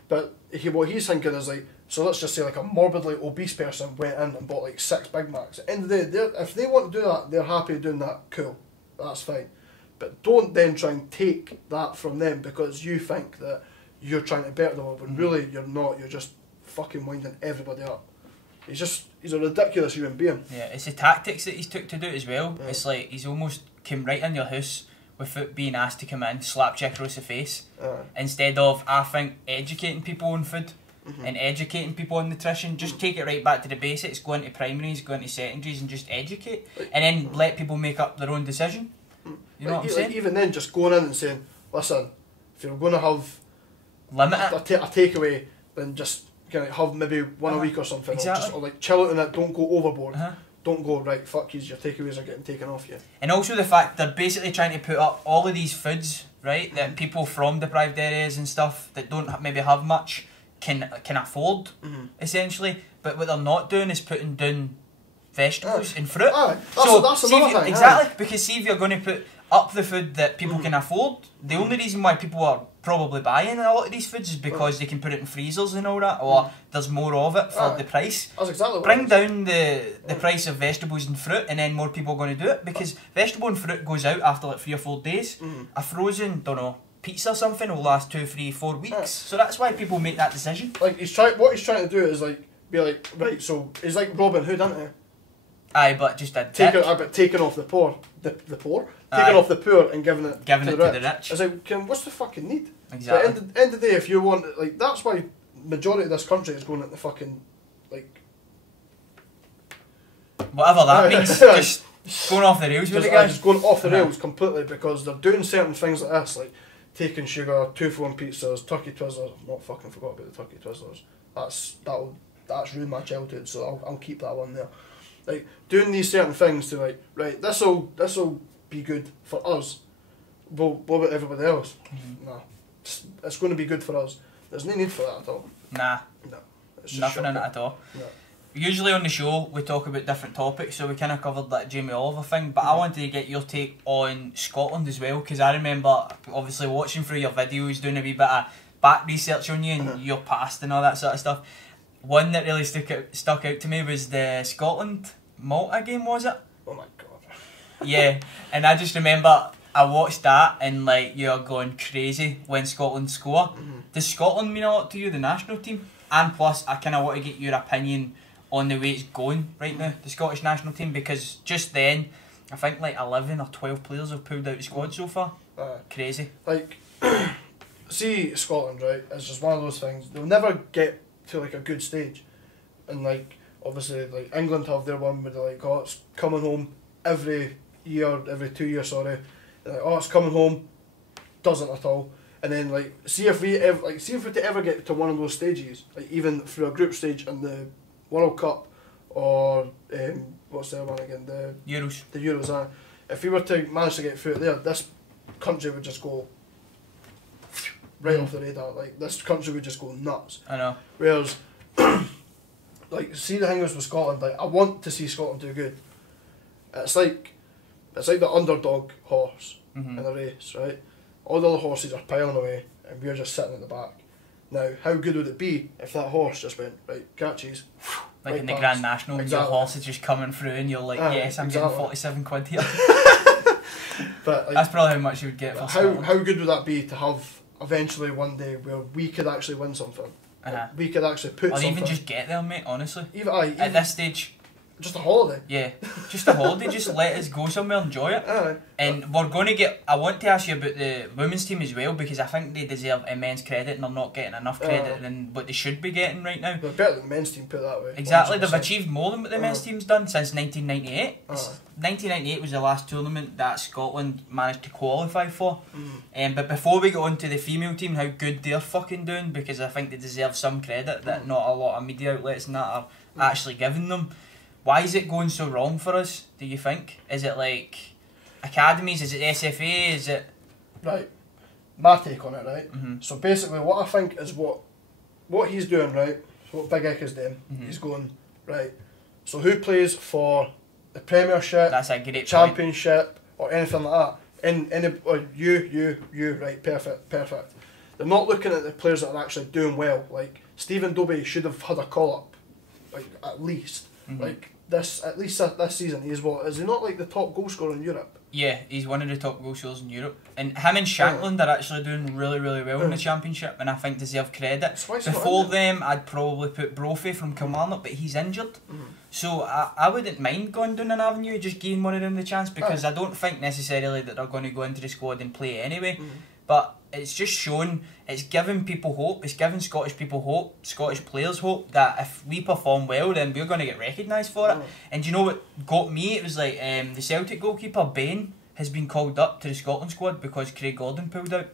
But what he's thinking is like, so let's just say like a morbidly obese person went in and bought like 6 Big Macs. At the end of the day, if they want to do that, they're happy doing that, cool. That's fine. But don't then try and take that from them because you think that you're trying to better them when really you're not, you're just fucking winding everybody up. He's a ridiculous human being. Yeah, it's the tactics that he's took to do it as well. Yeah. It's like he's almost came right in your house without being asked to come in, slap you across the face, instead of, I think, educating people on food and educating people on nutrition. Just take it right back to the basics, go into primaries, go into secondaries and just educate, and then let people make up their own decision. You know what I'm saying? Even then, just going in and saying, listen, if you're going to have limit a takeaway, then just kind of have maybe one a week or something, exactly. or like chill out on it, don't go overboard. Don't go, right, fuck yous, your takeaways are getting taken off you. And also the fact they're basically trying to put up all of these foods, right, that people from deprived areas and stuff that don't maybe have much can afford, essentially. But what they're not doing is putting down vegetables and fruit. That's another thing. Exactly, because see if you're going to put up the food that people can afford, the only reason why people are probably buying a lot of these foods is because they can put it in freezers and all that, or there's more of it for the price. That's exactly what Bring down the price of vegetables and fruit, and then more people are going to do it, because vegetable and fruit goes out after like 3 or 4 days. A frozen, don't know, pizza or something will last 2, 3, 4 weeks. So that's why people make that decision. Like what he's trying to do is like be like, right, so he's like Robin Hood, isn't he? Aye, but just taking off the poor, taking off the poor and giving it to the rich. It's like, what's the fucking need? Exactly. At the end of the day, if you want, like, that's why majority of this country is going into fucking, like, whatever that means, just going off the rails with it, guys. Just going off the rails completely, because they're doing certain things like this, like taking sugar, 2-for-1 pizzas, turkey twizzlers. I've not fucking forgot about the turkey twizzlers. That's ruined my childhood, so I'll keep that one there. Like, doing these certain things to, like, right, this'll be good for us, but what about everybody else? Nah, it's going to be good for us. There's no need for that at all. Nah. No. Nothing in it at all. No. Usually on the show we talk about different topics, so we kind of covered that Jamie Oliver thing, but I wanted to get your take on Scotland as well, because I remember obviously watching through your videos, doing a wee bit of back research on you and your past and all that sort of stuff. One that really stuck out to me was the Scotland-Malta game, was it? Oh my god. Yeah, and I just remember I watched that and like you're going crazy when Scotland score. Does Scotland mean a lot to you, the national team? And plus, I kind of want to get your opinion on the way it's going right now, the Scottish national team, because just then, I think like 11 or 12 players have pulled out the squad so far. Crazy. Like, see Scotland, right, it's just one of those things, they'll never get to like a good stage, and like obviously like England have their one where they're like, oh, it's coming home every 2 years, sorry, like, oh, it's coming home, doesn't at all. And then like see if we ever get to one of those stages, like even through a group stage in the World Cup or what's the other one again, the Euros, if we were to manage to get through it there, this country would just go right off the radar. Like, this country would just go nuts. I know. Whereas, like, see the thing is with Scotland, like, I want to see Scotland do good. It's like the underdog horse in a race, right? All the other horses are piling away, and we're just sitting at the back. Now, how good would it be if that horse just went, right, catches, like right in the past. Grand National, and your horse is just coming through, and you're like, yes, I'm getting 47 quid here. But like, that's probably how much you would get for Scotland. How good would that be to have eventually one day where we could actually win something? We could actually put something. Or even just get there, mate, honestly. Even at this stage. Just a holiday. Yeah, just a holiday. Just let us go somewhere, enjoy it. And we're going to get... I want to ask you about the women's team as well, because I think they deserve immense credit and they're not getting enough credit than what they should be getting right now. They're better than the men's team, put it that way. Exactly, 100%. they've achieved more than what the men's team's done since 1998. 1998 was the last tournament that Scotland managed to qualify for. But before we go on to the female team, how good they're fucking doing, because I think they deserve some credit that not a lot of media outlets and that are actually giving them. Why is it going so wrong for us, do you think? Is it like academies? Is it SFA? Is it... Right. My take on it, right? So basically what I think is what he's doing, right? So what Big Ick is doing, he's going, right, so who plays for the Premiership, that's a great Championship, or anything like that? You, right, perfect. They're not looking at the players that are actually doing well. Like, Stephen Dobie should have had a call-up, like, at least. Like, at least this season, he's what? Is he not like the top goal scorer in Europe? Yeah, he's one of the top goal scorers in Europe. And him and Shankland are actually doing really, really well in the Championship, and I think deserve credit. Before them, I'd probably put Brophy from Kilmarnock, but he's injured. So I wouldn't mind going down an avenue, just giving one of them the chance, because I don't think necessarily that they're going to go into the squad and play anyway. But it's just shown, it's giving people hope, it's giving Scottish people hope, Scottish players hope, that if we perform well, then we're going to get recognised for it. And do you know what got me? It was like the Celtic goalkeeper, Ben, has been called up to the Scotland squad because Craig Gordon pulled out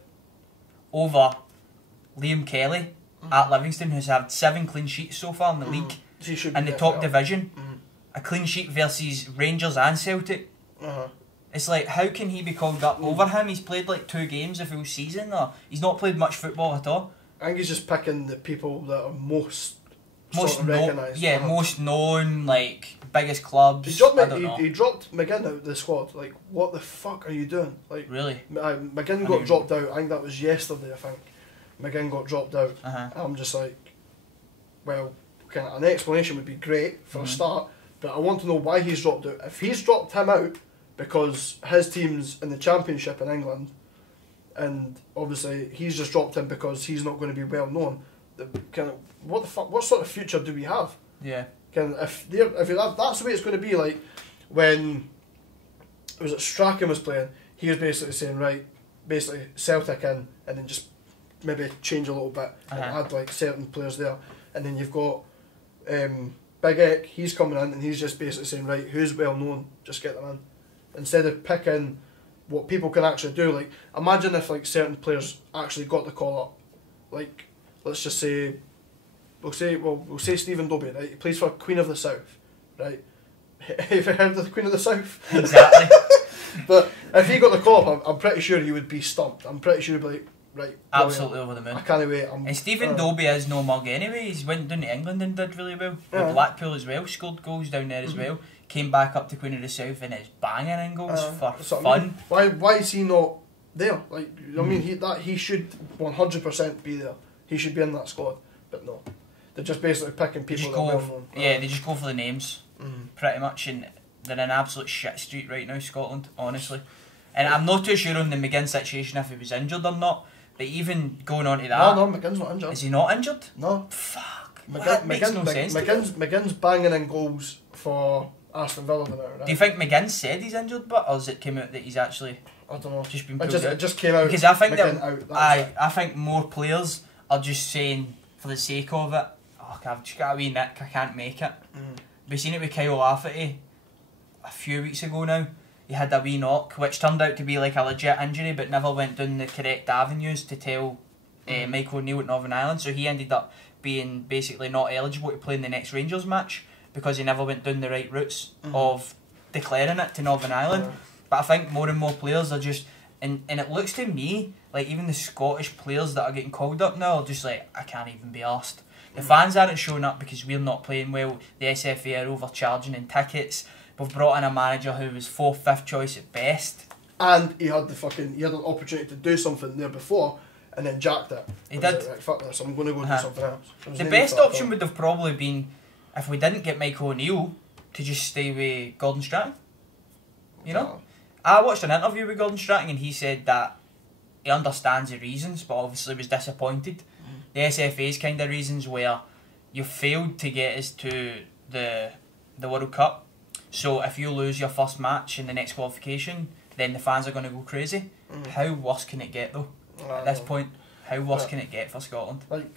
over Liam Kelly at Livingston, who's had 7 clean sheets so far in the league, in the top division. A clean sheet versus Rangers and Celtic. It's like, how can he be called up over him? He's played like 2 games a full season, or he's not played much football at all. I think he's just picking the people that are most recognised. Yeah, most known, like biggest clubs. He dropped McGinn out of the squad. Like, what the fuck are you doing? Like, really? McGinn got dropped out. I think that was yesterday. I think McGinn got dropped out. I'm just like, well, an explanation would be great for a start, but I want to know why he's dropped out. If he's dropped him out because his team's in the Championship in England, and obviously he's just dropped him because he's not going to be well known, what the fuck? What sort of future do we have? Yeah. If that's the way it's going to be, like when Strachan was playing, he was basically saying, right, basically Celtic in, and then just maybe change a little bit and add like certain players there, and then you've got Big Ek, he's coming in and he's just basically saying, right, who's well known, just get them in, instead of picking what people can actually do. Like, imagine if like certain players actually got the call up, like let's just say, we'll say Stephen Dobie, right? He plays for Queen of the South, right? Have you heard of the Queen of the South? Exactly. But if he got the call up, I'm pretty sure he would be stumped. I'm pretty sure he'd be like, right, absolutely over the moon. I can't wait. And Stephen Dobie is no mug anyway. He's went down to England and did really well. With Blackpool as well, scored goals down there as well. Came back up to Queen of the South and is banging in goals for fun. I mean, why is he not there? Like, I mean, he should 100% be there. He should be in that squad, but no. They're just basically picking people that are well known. Yeah, they just go for the names, pretty much, and they're in an absolute shit street right now, Scotland, honestly. And I'm not too sure on the McGinn situation if he was injured or not, but even going on to that... No, McGinn's not injured. Is he not injured? No. Fuck. That makes no sense. McGinn's banging in goals for Aston Villa now, right? Do you think McGinn said he's injured, or has it came out that he's actually... I don't know. Just been pulled out? It just came out. Because I think I think more players are just saying, for the sake of it, oh, I've just got a wee nick, I can't make it. We've seen it with Kyle Lafferty a few weeks ago now. He had a wee knock, which turned out to be like a legit injury, but never went down the correct avenues to tell Michael O'Neill at Northern Ireland. So he ended up being basically not eligible to play in the next Rangers match because he never went down the right routes of declaring it to Northern Ireland. But I think more and more players are just... And it looks to me like even the Scottish players that are getting called up now are just like, I can't even be arsed. The fans aren't showing up because we're not playing well. The SFA are overcharging in tickets. We've brought in a manager who was 4th, 5th choice at best. And he had an opportunity to do something there before and then jacked it. He did. Like, right, fuck this, I'm going to go do something else. The best option would have probably been, if we didn't get Michael O'Neill, to just stay with Gordon Strachan. You know? I watched an interview with Gordon Strachan and he said that he understands the reasons, but obviously was disappointed. The SFA's kind of reasons where you failed to get us to the World Cup. So if you lose your first match in the next qualification, then the fans are going to go crazy. How worse can it get though? At this point, how worse can it get for Scotland? Like,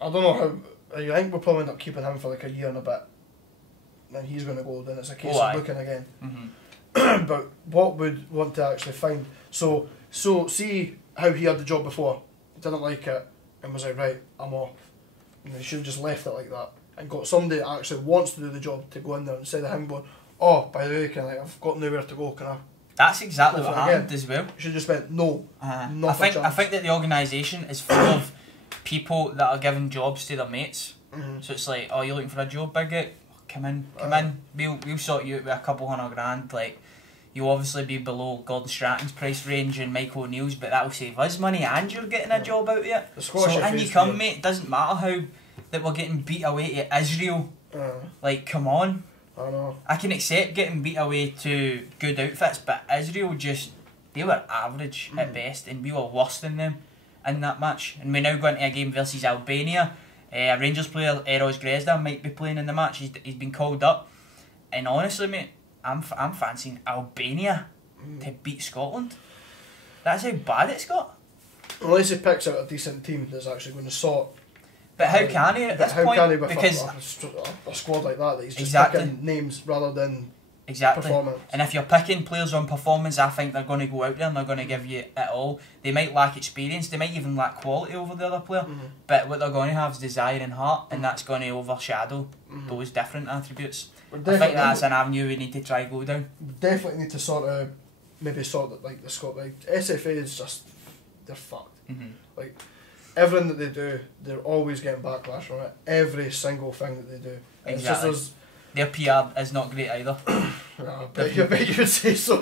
I don't know how. I think we'll probably end up keeping him for like a year and a bit. Then he's going to go. Then it's a case of looking again. But what would want to actually find? So see how he had the job before. He didn't like it and was like, right, I'm off. And he should have just left it like that and got somebody that actually wants to do the job to go in there instead of him going, oh, by the way, I've got nowhere to go, can I? That's exactly what happened as well. You should have just went, no. I think that the organisation is full of people that are giving jobs to their mates. So it's like, oh, you're looking for a job, Big Get? Come in. We'll sort you out with a couple $100,000. Like, you'll obviously be below Gordon Strachan's price range and Michael O'Neill's, but that will save us money and you're getting a job out of it. So in you come, mate. It doesn't matter how that we're getting beat away to Israel. Like, come on. I know. I can accept getting beat away to good outfits, but Israel they were average at best, and we were worse than them in that match. And we now go into a game versus Albania. A Rangers player, Eros Grezda, might be playing in the match. He's been called up. And honestly, mate, I'm fancying Albania to beat Scotland. That's how bad it's got. Unless he picks out a decent team that's actually going to sort. But how can he at this point? How can he with because a squad like that he's just exactly. picking names rather than exactly. performance? And if you're picking players on performance, I think they're going to go out there and they're going to give you it all. They might lack experience, they might even lack quality over the other player, but what they're going to have is desire and heart, and that's going to overshadow those different attributes. I think that's an avenue we need to try go down. We definitely need to sort like the Scot. Like SFA is just, they're fucked. Like everything that they do, they're always getting backlash from it. Every single thing that they do. Exactly. It's just their PR is not great either. I bet you would say so.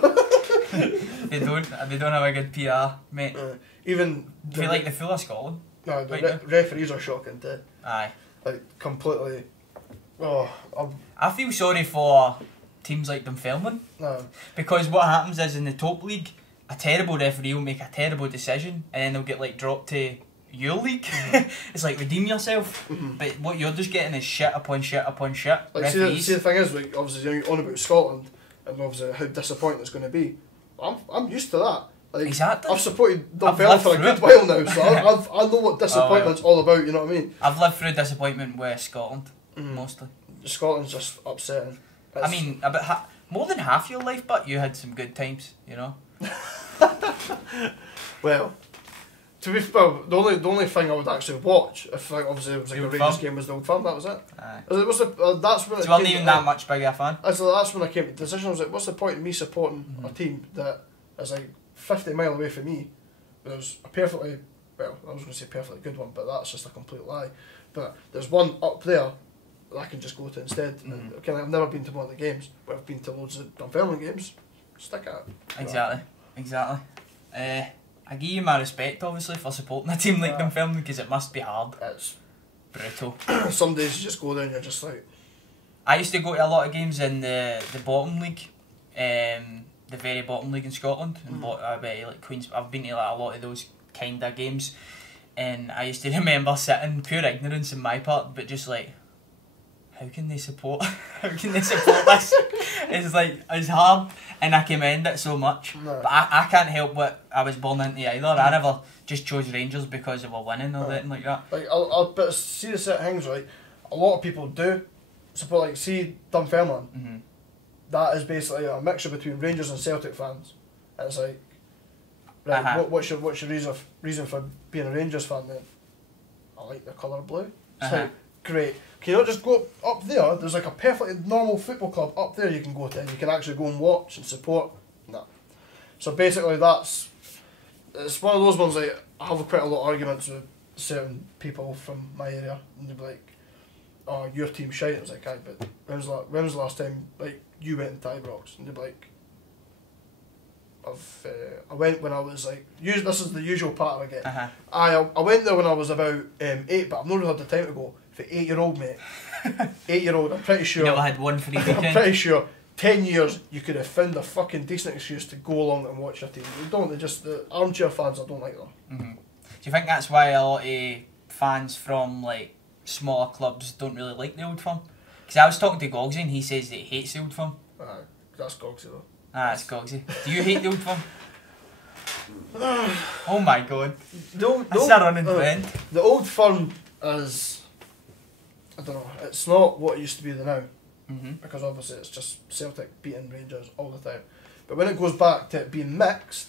They don't have a good PR, mate. Even I feel like they're full of Scotland. No, the referees are shocking too. Aye. Like completely. Oh, I feel sorry for teams like Dunfermline. No. Because what happens is in the top league, a terrible referee will make a terrible decision and then they'll get like dropped to your league. It's like, redeem yourself. But what you're just getting is shit upon shit upon shit. Like, see the thing is, like, obviously you're on about Scotland and obviously how disappointing it's going to be. I'm used to that. Like, exactly. I've supported Dunfermline for a good while now, so I know what disappointment's all about. You know what I mean? I've lived through disappointment with Scotland mostly. Scotland's just upsetting. I mean, more than half your life, but you had some good times, you know. Well, to be fair, the only thing I would actually watch if obviously it was like a Rangers game was the Old Firm. That was it. Aye. That's when so you weren't even that much bigger a fan. That's when I came to the decision. I was like, what's the point in me supporting a team that is like 50 mile away from me? There's a perfectly, well, I was going to say perfectly good one, but that's just a complete lie. But there's one up there that I can just go to instead. And, okay, I've never been to one of the games, but I've been to loads of Dunfermline games. Stick at it. Exactly. I give you my respect, obviously, for supporting a team like Dunfermline, because it must be hard. It's brutal. Some days you just go there and you're just like... I used to go to a lot of games in the bottom league, the very bottom league in Scotland, and like Queens. I've been to like a lot of those kind of games, and I used to remember sitting, pure ignorance on my part, but just like, how can they support this? It's like, it's hard, and I commend it so much. No. But I can't help what I was born into either. I never just chose Rangers because they were winning or anything like that. Like, but see the set things, right? A lot of people do support, like, see Dunfermline. That is basically a mixture between Rangers and Celtic fans. And it's like, right, what's your reason for being a Rangers fan then? I like the colour blue. It's like, great. Can you not just go up there? There's like a perfectly normal football club up there you can go to and you can actually go and watch and support. No. So basically it's one of those ones like, I have quite a lot of arguments with certain people from my area and they'll be like, oh, your team's shite. I was like, aye, but when was the last time like you went to Ibrox? And they'd be like, I went when I was like, this is the usual pattern I get. I went there when I was about 8, but I've not really had the time to go. For 8-year-old, mate. 8-year-old, I'm pretty sure. You never had one free weekend. I'm pretty sure 10 years you could have found a fucking decent excuse to go along and watch your team. The armchair fans, I don't like them. Do you think that's why a lot of fans from like smaller clubs don't really like the Old Firm? Because I was talking to Gogsy and he says that he hates the Old Firm. That's Gogsy though. That's Gogsy. Do you hate the Old Firm? Oh my god. That's a running trend. The Old Firm is... I don't know, it's not what it used to be now, because obviously it's just Celtic beating Rangers all the time. But when it goes back to it being mixed,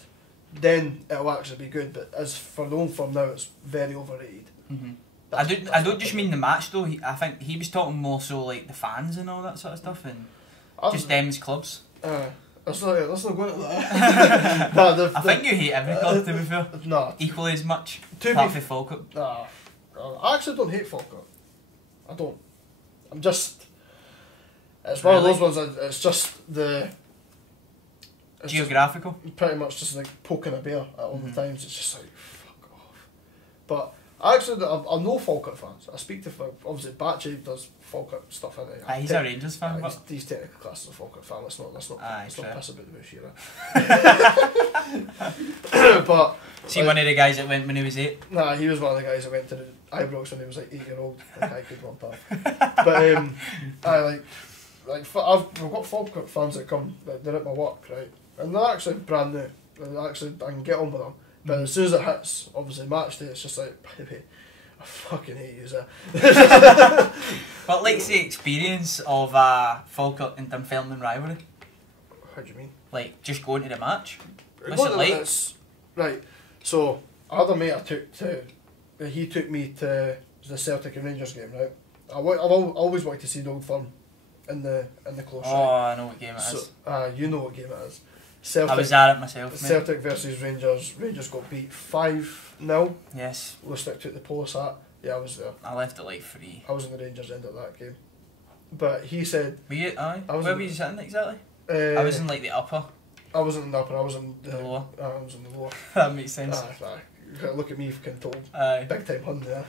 then it'll actually be good. But as for the Old Firm now, it's very overrated. I don't just mean the match though. I think he was talking more so like the fans and all that sort of stuff, and just them as clubs. Let's not go into that. I think you hate every club, to be fair. No. Equally as much. Apart from Falkirk. Nah. I actually don't hate Falkirk. I don't. I'm just... It's one of those ones that it's just the... It's geographical? Pretty much just like poking a bear at all the times. It's just like, fuck off. But Actually, I know Falkirk fans. I speak to, obviously, Batchy does Falkirk stuff in it. He's a Rangers fan, he's technically classed as a Falkirk fan. Let's not piss about the bush here. But see, one of the guys that went when he was 8. Nah, he was one of the guys that went to the Ibrox when he was like 8-year-old. Like I could one pal. But we've got Falkirk fans that come. They're at my work, right, and they're actually brand new. I can get on with them. But as soon as it hits, obviously match day, it's just like, baby, I fucking hate you, sir. But like the experience of Falkirk and Dunfermline rivalry? How do you mean? Like, just going to the match? What's it like? Right, so I had a mate he took me to the Celtic and Rangers game, right? I've always wanted to see the Old Firm in the close. Oh, right? I know what game it is. You know what game it is. Celtic, I was at it myself, mate. Celtic versus Rangers. Rangers got beat 5-0. Yes. Lustig took the Polish hat. Yeah, I was there. I left at like 3. I was in the Rangers end of that game. But he said... Were you? Aye. Where were you sitting exactly? I was in like the upper. I wasn't in the upper, I was in the lower. I was in the lower. That makes sense. Look at me if you can told. Aye. Big time hun there.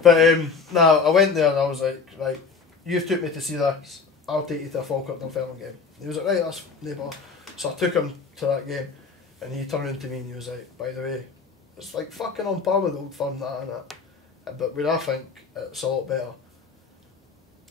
But I went there and I was like, right, you've took me to see this. I'll take you to a Falkirk Dunfermline game. He was like, right, that's neighbour. So I took him to that game and he turned around to me and he was like, by the way, it's like fucking on par with the Old Firm, that and that. But where I think it's a lot better.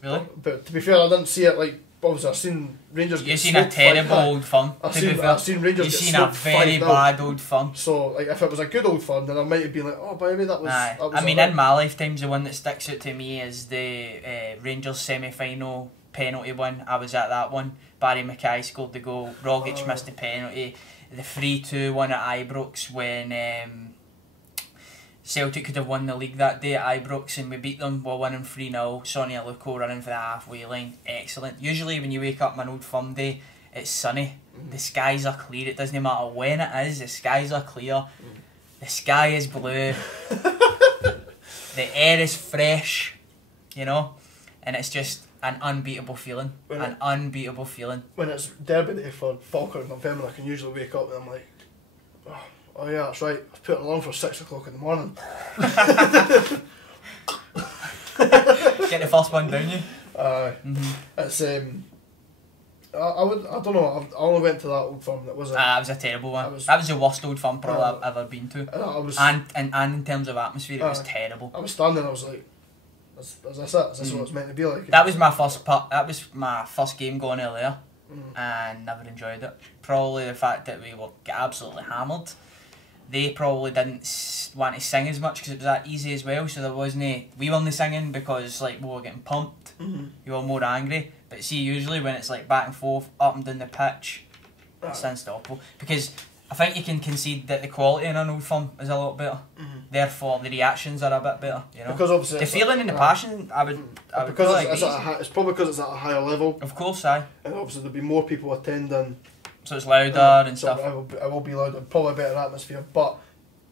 Really? But to be fair, I didn't see it like, obviously I've seen Rangers get You've seen a terrible Old Firm. I've seen Rangers You've get seen a very bad Old Firm. So like, if it was a good Old Firm, then I might have been like, oh, by the way, that was... Aye. That was I mean, in my lifetime, the one that sticks out to me is the Rangers semi-final penalty one. I was at that one. Barry Mackay scored the goal. Rogic missed the penalty. The 3-2 one at Ibrox when Celtic could have won the league that day at Ibrox and we beat them. We're winning 3-0. Sonia Luko running for the halfway line. Excellent. Usually when you wake up on an Old Firm day, it's sunny. The skies are clear. It doesn't matter when it is. The skies are clear. The sky is blue. The air is fresh. You know? And it's just an unbeatable feeling. Unbeatable feeling. When it's derby day for Falkirk and Dunfermline, I can usually wake up and I'm like, oh yeah, that's right, I've put it along for 6 o'clock in the morning. Get the first one down you. It's I don't know. I only went to that Old Firm. That was a terrible one. That was the worst Old Firm probably I've ever been to. And in terms of atmosphere, it was terrible. I was standing. I was like, "Is this it? Is this what it's meant to be like?" That was my first That was my first game going earlier, and never enjoyed it. Probably the fact that we were absolutely hammered. They probably didn't want to sing as much because it was that easy as well. So there wasn't. We weren't singing because like we were getting pumped. You were more angry. But see, usually when it's like back and forth, up and down the pitch, it's unstoppable. Because I think you can concede that the quality in an Old Firm is a lot better. Therefore, the reactions are a bit better. You know, because obviously the feeling and the passion, I would because it's probably because it's at a higher level. Of course, aye. And obviously there'll be more people attending. So it's louder and stuff. It will be louder, probably a better atmosphere. But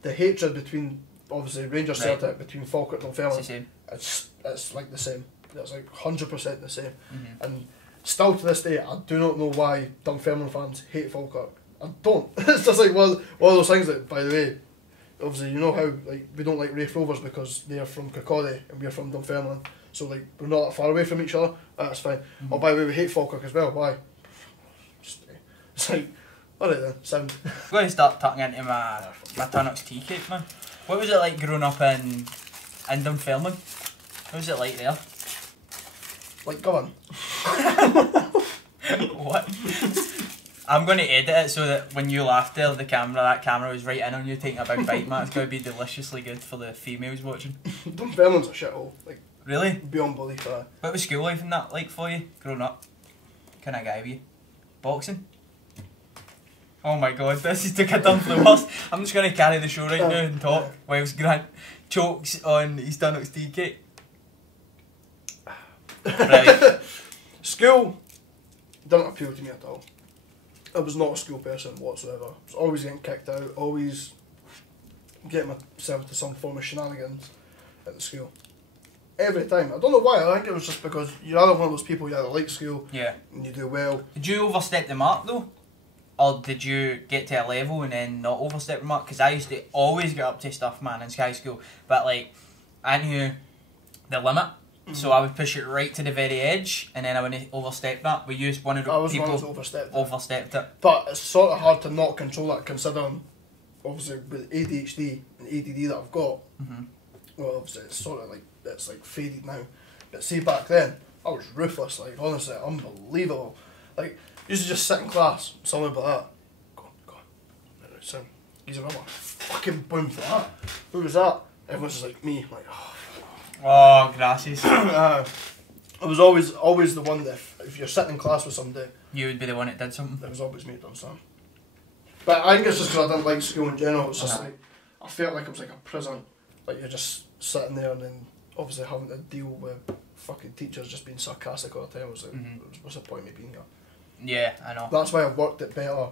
the hatred between obviously Rangers Celtic, between Falkirk and Dunfermline, it's like the same. It's like 100% the same. And still to this day, I do not know why Dunfermline fans hate Falkirk. I don't. It's just like one of those things that, by the way, obviously you know how like we don't like Raith Rovers because they are from Kirkcaldy and we are from Dunfermline. So like we're not that far away from each other. That's fine. Oh, by the way, we hate Falkirk as well. Why? It's like, alright then, sound. I'm going to start tucking into my Tunnock's tea cake, man. What was it like growing up in Dunfermline? What was it like there? Like, go on. What? I'm going to edit it so that when you laughed there, that camera was right in on you taking a big bite, man. It's going to be deliciously good for the females watching. Dunfermline's a shithole. Like, really? Beyond belief. What was school life and that like for you, growing up? What kind of guy were you? Boxing? Oh my god, this is took a dump for the worst. I'm just going to carry the show right now and talk whilst Grant chokes on his Tunnock's tea cake. Right. School didn't appeal to me at all. I was not a school person whatsoever. I was always getting kicked out, always getting myself into some form of shenanigans at the school. Every time. I don't know why, I think it was just because you're either one of those people you either like school and you do well. Did you overstep the mark though? Or did you get to a level and then not overstep the mark? Because I used to always get up to stuff, man, in high school. But like, I knew the limit, so I would push it right to the very edge, and then I wouldn't overstep that. We used one of the people overstepped it. But it's sort of hard to not control that, considering obviously with ADHD and ADD that I've got. Well, obviously it's sort of like it's like faded now. But see, back then I was ruthless. Like honestly, unbelievable. Like used to just sit in class, something like that. Go on. Right, so he's a rubber. Fucking boom for that. Who was that? Everyone's just like me. Like oh, grasses. I was always the one that if you're sitting in class with somebody, you would be the one that did something. It was always me that done something. But I think it's just because I didn't like school in general. It's just like I felt like it was like a prison. Like you're just sitting there and then obviously having to deal with fucking teachers just being sarcastic all the time. I was like, what's the point of me being here? Yeah, I know. That's why I've worked it better.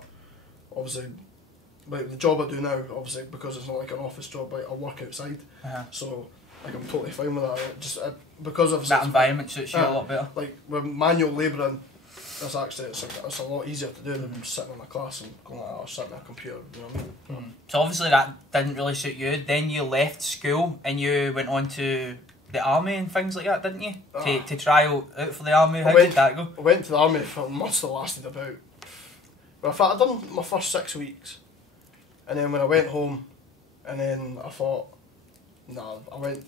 Obviously, like the job I do now, obviously because it's not like an office job, like I work outside. So like I'm totally fine with that. Because of that environment suits you a lot better. Like with manual labouring, it's a lot easier to do than sitting in a class and going like, or sitting on a computer. You know what I mean? So obviously that didn't really suit you. Then you left school and you went on to the army and things like that, didn't you? To try out for the army. How did that go? I went to the army for must have lasted about. Well, in fact, I'd done my first 6 weeks, and then when I went home, and then I thought, nah, I went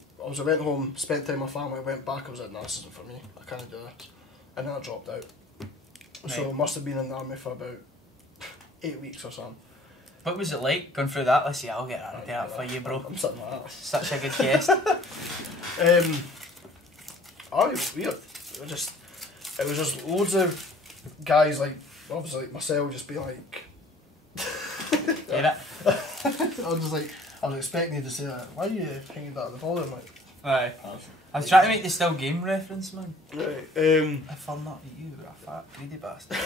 home, spent time with my family, went back. I was like, nah, this isn't for me. I can't do this, and then I dropped out. Right. So I must have been in the army for about 8 weeks or something. What was it like going through that? Let's see, I'll get that for you, bro. I'm sitting like that. Such a good guest. It was weird. It was just loads of guys like obviously like myself just being like. Get it? I was expecting you to say that. Why are you hanging that at the volume like? Aye. I was trying to make the still game reference, man. Right. If I'm not at you, you're a fat greedy bastard.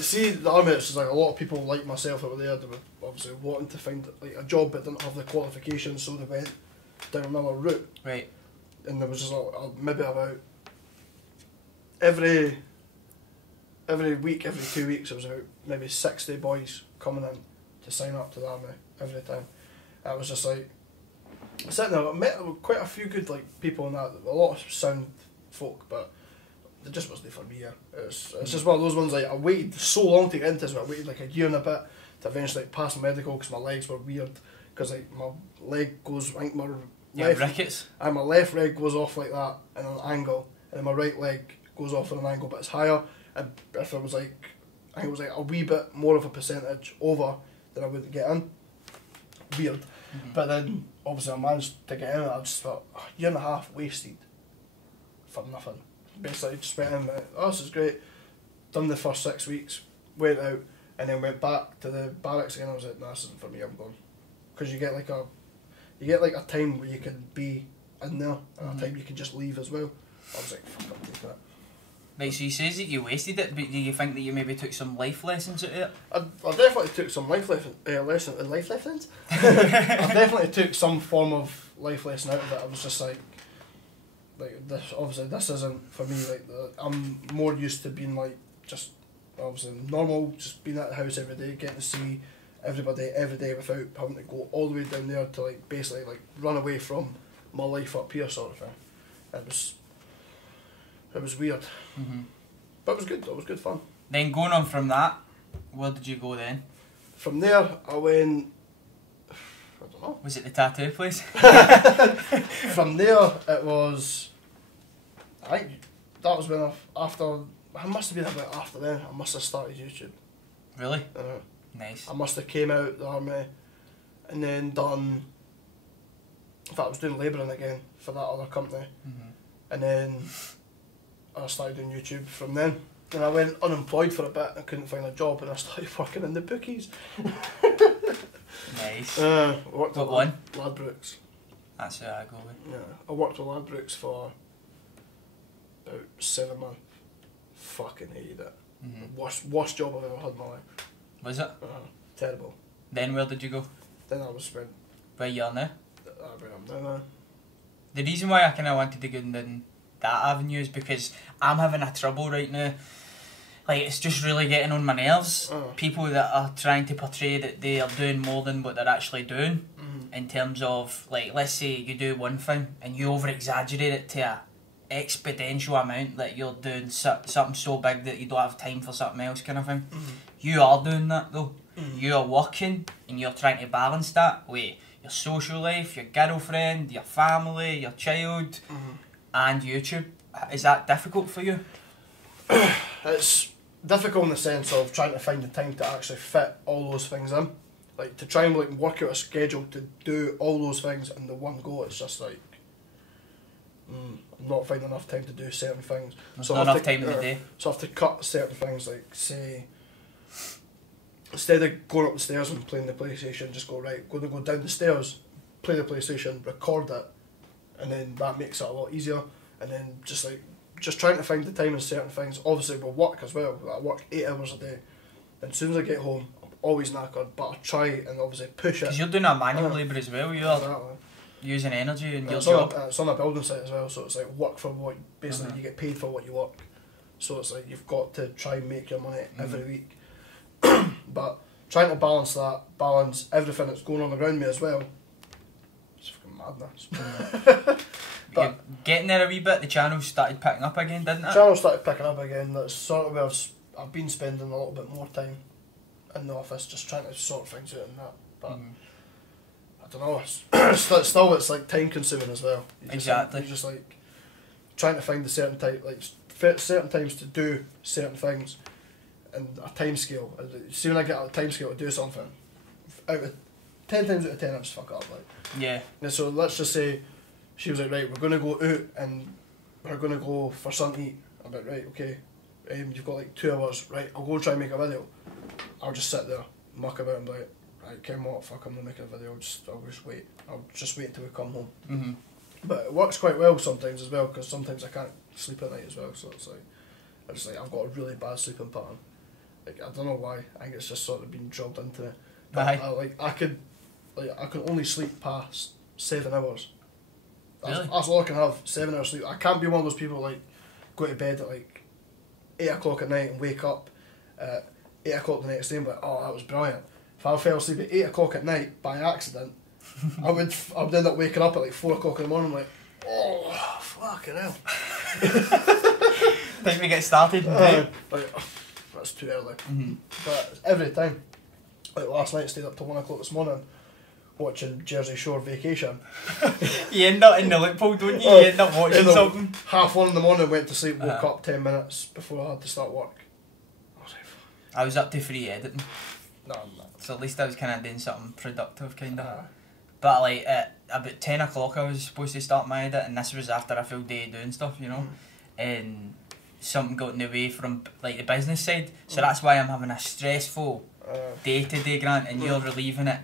See, the army, it's just like a lot of people like myself that were there, they were obviously wanting to find like a job but didn't have the qualifications, so they went down another route. Right. And there was just maybe about every week, every 2 weeks, there was about maybe 60 boys coming in to sign up to the army every time. And I was just like sitting there. I met quite a few good like people and that, a lot of sound folk, but it just wasn't for me. It's just one of those ones. Like I waited so long to get into this. I waited like a year and a bit to eventually pass my medical because my legs were weird. Because like my leg goes, I think my rickets. And my left leg goes off like that in an angle, and then my right leg goes off in an angle, but it's higher. And if it was like, I think it was like a wee bit more of a percentage over, then I wouldn't get in. Weird. But then obviously I managed to get in. And I just thought a year and a half wasted for nothing. Basically just went in, oh, this is great, done the first 6 weeks, went out, and then went back to the barracks again. I was like, nah, this isn't for me, I'm gone. Because you get like a time where you can be in there, and a time you can just leave as well. I was like, fuck, I'm taking it. Right, so you says that you wasted it, but do you think that you maybe took some life lessons out of it? I definitely took some life lessons? I definitely took some form of life lesson out of it. I was just like this, obviously this isn't for me. Like I'm more used to being like just obviously normal, just being at the house every day, getting to see everybody every day without having to go all the way down there to like basically like run away from my life up here sort of thing. It was weird, but it was good. It was good fun. Then going on from that, where did you go then? From there, I went. I don't know. Was it the tattoo place? From there, it was. I think that was when I must have been about after then. I must have started YouTube. Really? Nice. I must have came out the army, and then done. In fact, I was doing labouring again for that other company, and then I started doing YouTube from then. Then I went unemployed for a bit. I couldn't find a job, and I started working in the bookies. Nice. Worked what one? Ladbrokes. That's who I go with. Yeah, I worked with Ladbrokes for about 7 months. Fucking hated it. Worst job I've ever had in my life. Was it? Terrible. Then where did you go? Then I was spent. Where you are now? Where I'm now, man. The reason why I kind of wanted to go down that avenue is because I'm having a trouble right now. like, it's just really getting on my nerves. People that are trying to portray that they are doing more than what they're actually doing. In terms of, like, let's say you do one thing and you over exaggerate it to a exponential amount, that you're doing something so big that you don't have time for something else, kind of thing. You are doing that though. You are working and you're trying to balance that with your social life, your girlfriend, your family, your child, and YouTube. Is that difficult for you? It's difficult in the sense of trying to find the time to actually fit all those things in. Like, to try and like work out a schedule to do all those things in the one go, it's just like I'm not finding enough time to do certain things. There's not enough time in the day. So I have to cut certain things, like, say, instead of going up the stairs and playing the PlayStation, just go, right, going to go down the stairs, play the PlayStation, record it, and then that makes it a lot easier. And then just trying to find the time in certain things. Obviously with work as well, I work 8 hours a day, and as soon as I get home, I'm always knackered, but I try and obviously push it. Because you're doing a manual labour as well, you're using energy in your job. It's on a building site as well, so it's like work for what, basically you get paid for what you work. So it's like you've got to try and make your money every week. But trying to balance everything that's going on around me as well, it's fucking madness. But you're getting there a wee bit, the channel started picking up again, didn't it? The channel started picking up again. That's sort of where I've been spending a little bit more time in the office, just trying to sort things out and that. But I don't know, it's like time consuming as well. Exactly. You're just like trying to find the certain time, like certain times to do certain things, and a time scale. See, when I get a time scale to do something, out of 10 times out of 10 I just fuck up. Like, yeah. And so let's just say she was like, right, we're gonna go out and we're gonna go for something to eat. I'm like, right, okay, you've got like 2 hours, right, I'll go and try and make a video. I'll just sit there, muck about and be like, right, Kim, what, fuck, I'm not making a video, I'll just wait until we come home. But it works quite well sometimes as well, because sometimes I can't sleep at night as well, so it's like, I've got a really bad sleeping pattern. Like, I don't know why, I think it's just sort of been drilled into me. But I can only sleep past 7 hours. That's all I can have, 7 hours sleep. I can't be one of those people like go to bed at like 8 o'clock at night and wake up at 8 o'clock the next day and be like, oh, that was brilliant. If I fell asleep at 8 o'clock at night by accident, I would end up waking up at like 4 o'clock in the morning like, oh, fucking hell. Time to get started. Like, oh, that's too early. But every time. Like last night I stayed up till 1 o'clock this morning watching Jersey Shore Vacation. You end up in the loophole, don't you? You end up watching something. 1:30 in the morning, went to sleep, woke up 10 minutes before I had to start work. I was up to free editing. No, I'm not. So at least I was kind of doing something productive, kind of. But like at about 10 o'clock I was supposed to start my edit, and this was after a full day doing stuff, you know. And something got in the way from like the business side. So that's why I'm having a stressful day-to-day, Grant, and you're relieving it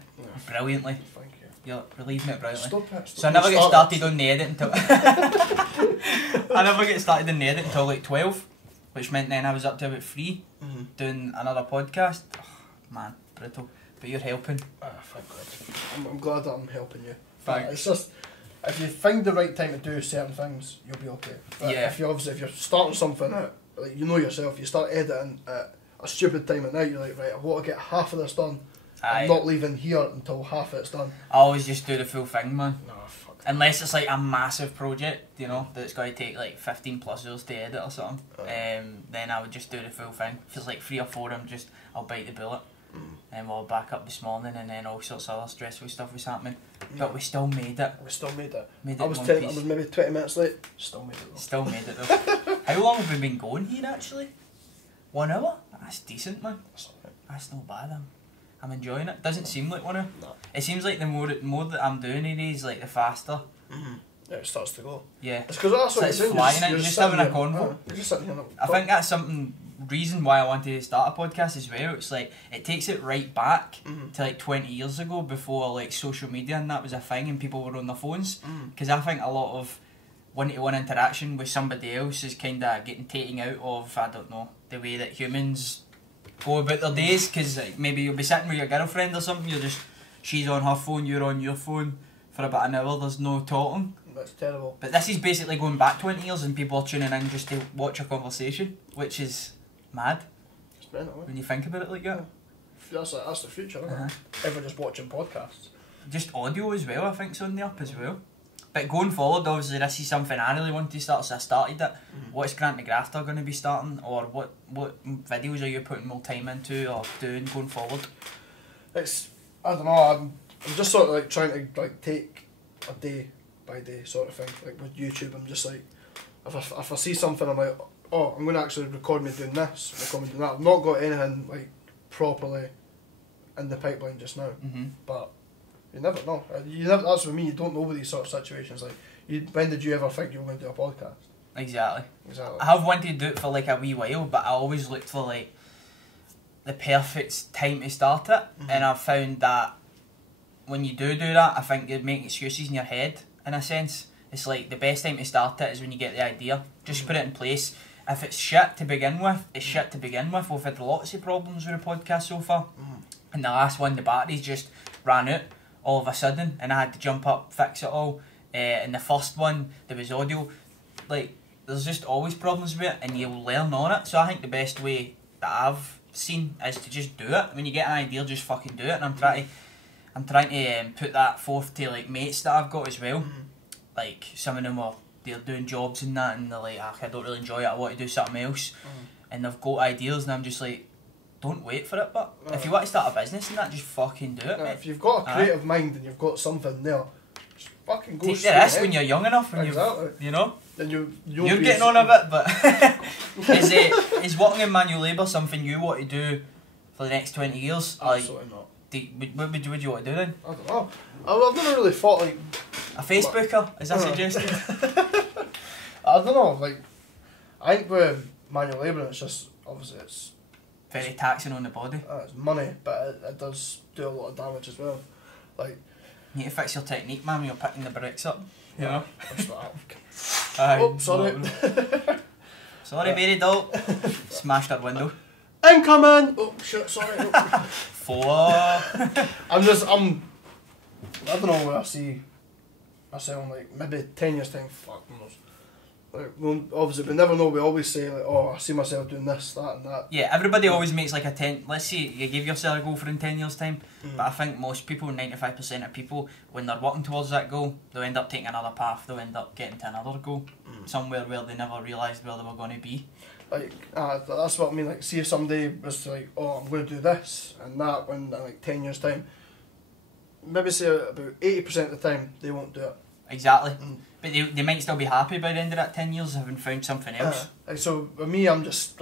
brilliantly. Thank you. You're relieving it brilliantly. Stop. So I never get started on the edit until I never get started on the edit until like 12, which meant then I was up to about 3 doing another podcast. Oh, man, brutal. But you're helping. Thank God. I'm glad that I'm helping you. Thanks. It's just, if you find the right time to do certain things, you'll be okay. But if you're starting something out, like, you know yourself, you start editing at a stupid time at night, you're like, right, I want to get half of this done. I'm not leaving here until half of it's done. I always just do the full thing, man. No, fuck. Unless it's like a massive project, you know, that's going to take like 15 plus hours to edit or something. Then I would just do the full thing. If it's like 3 or 4, I'll bite the bullet. And we'll back up this morning, and then all sorts of other stressful stuff was happening. But we still made it. I was maybe 20 minutes late. Still made it though. Still made it though. How long have we been going here actually? 1 hour? That's decent, man. That's not bad. I'm enjoying it. Doesn't seem like 1 hour. No. It seems like the more that I'm doing it is, like the faster. Yeah, it starts to go. Yeah. It's because that's what it's flying. You're just having a convo. You're just sitting here. I think that's something. Reason why I wanted to start a podcast as well. It's like it takes it right back to like 20 years ago, before like social media and that was a thing and people were on their phones. Because I think a lot of one-to-one interaction with somebody else is kind of getting taken out of, I don't know, the way that humans go about their days. Because like, maybe you'll be sitting with your girlfriend or something, she's on her phone, you're on your phone for about an hour, there's no talking. That's terrible. But this is basically going back 20 years and people are tuning in just to watch a conversation, which is mad. mental, when you think about it like that. That's the future, isn't it? Everyone just watching podcasts. Just audio as well, I think, is on the up as well. But going forward, obviously, this is something I really want to start, so I started it. What's Grant the Grafter going to be starting, or what videos are you putting more time into or doing going forward? It's, I don't know, I'm just sort of like trying to like take a day by day sort of thing. Like with YouTube, I'm just like, if I see something, I'm like, oh, I'm going to actually record me doing this, record me doing that. I've not got anything like properly in the pipeline just now, but you never know. That's with me. You don't know with these sort of situations. Like, when did you ever think you were going to do a podcast? Exactly. I have wanted to do it for like a wee while, but I always looked for like the perfect time to start it, and I've found that when you do that, I think you make excuses in your head. In a sense, it's like the best time to start it is when you get the idea. Just put it in place. If it's shit to begin with, it's shit to begin with. We've had lots of problems with the podcast so far. And the last one, the batteries just ran out all of a sudden, and I had to jump up, fix it all. And the first one, there was audio. Like, there's just always problems with it, and you'll learn on it. So I think the best way that I've seen is to just do it. When you get an idea, just fucking do it. And I'm trying to put that forth to like mates that I've got as well. Like, some of them they're doing jobs and that, and they're like, I don't really enjoy it, I want to do something else. And they've got ideas, and I'm just like, don't wait for it, but if you want to start a business and that, just fucking do it, mate. If you've got a creative mind and you've got something there, just fucking go take the risk when you're young enough, when you know. Then you're getting on a bit, but is working in manual labour something you want to do for the next 20 years? Absolutely not. What would you want to do then? I don't know. I've never really thought like... A Facebooker, is that suggested? I don't know, like, I think with manual labour, it's just, obviously it's... Very taxing on the body. It's money, but it does do a lot of damage as well. Like... You need to fix your technique, man, when you're picking the bricks up. You know? Oh, sorry. Sorry, Mary Doll. Smashed her window. Incoming! Oh, shit, sorry. Oh. 4. I don't know where I see myself in like maybe 10 years time, fuck knows. Like, obviously we never know, we always say like, oh, I see myself doing this, that and that. Yeah, everybody always makes like a 10, let's say you give yourself a goal for in 10 years time, but I think most people, 95% of people, when they're working towards that goal, they'll end up taking another path, they'll end up getting to another goal, somewhere where they never realised where they were going to be. Like, that's what I mean, like, see if somebody was like, oh, I'm going to do this and that when in like 10 years time, maybe say about 80% of the time they won't do it. Exactly. But they might still be happy by the end of that 10 years having found something else. So with me, I'm just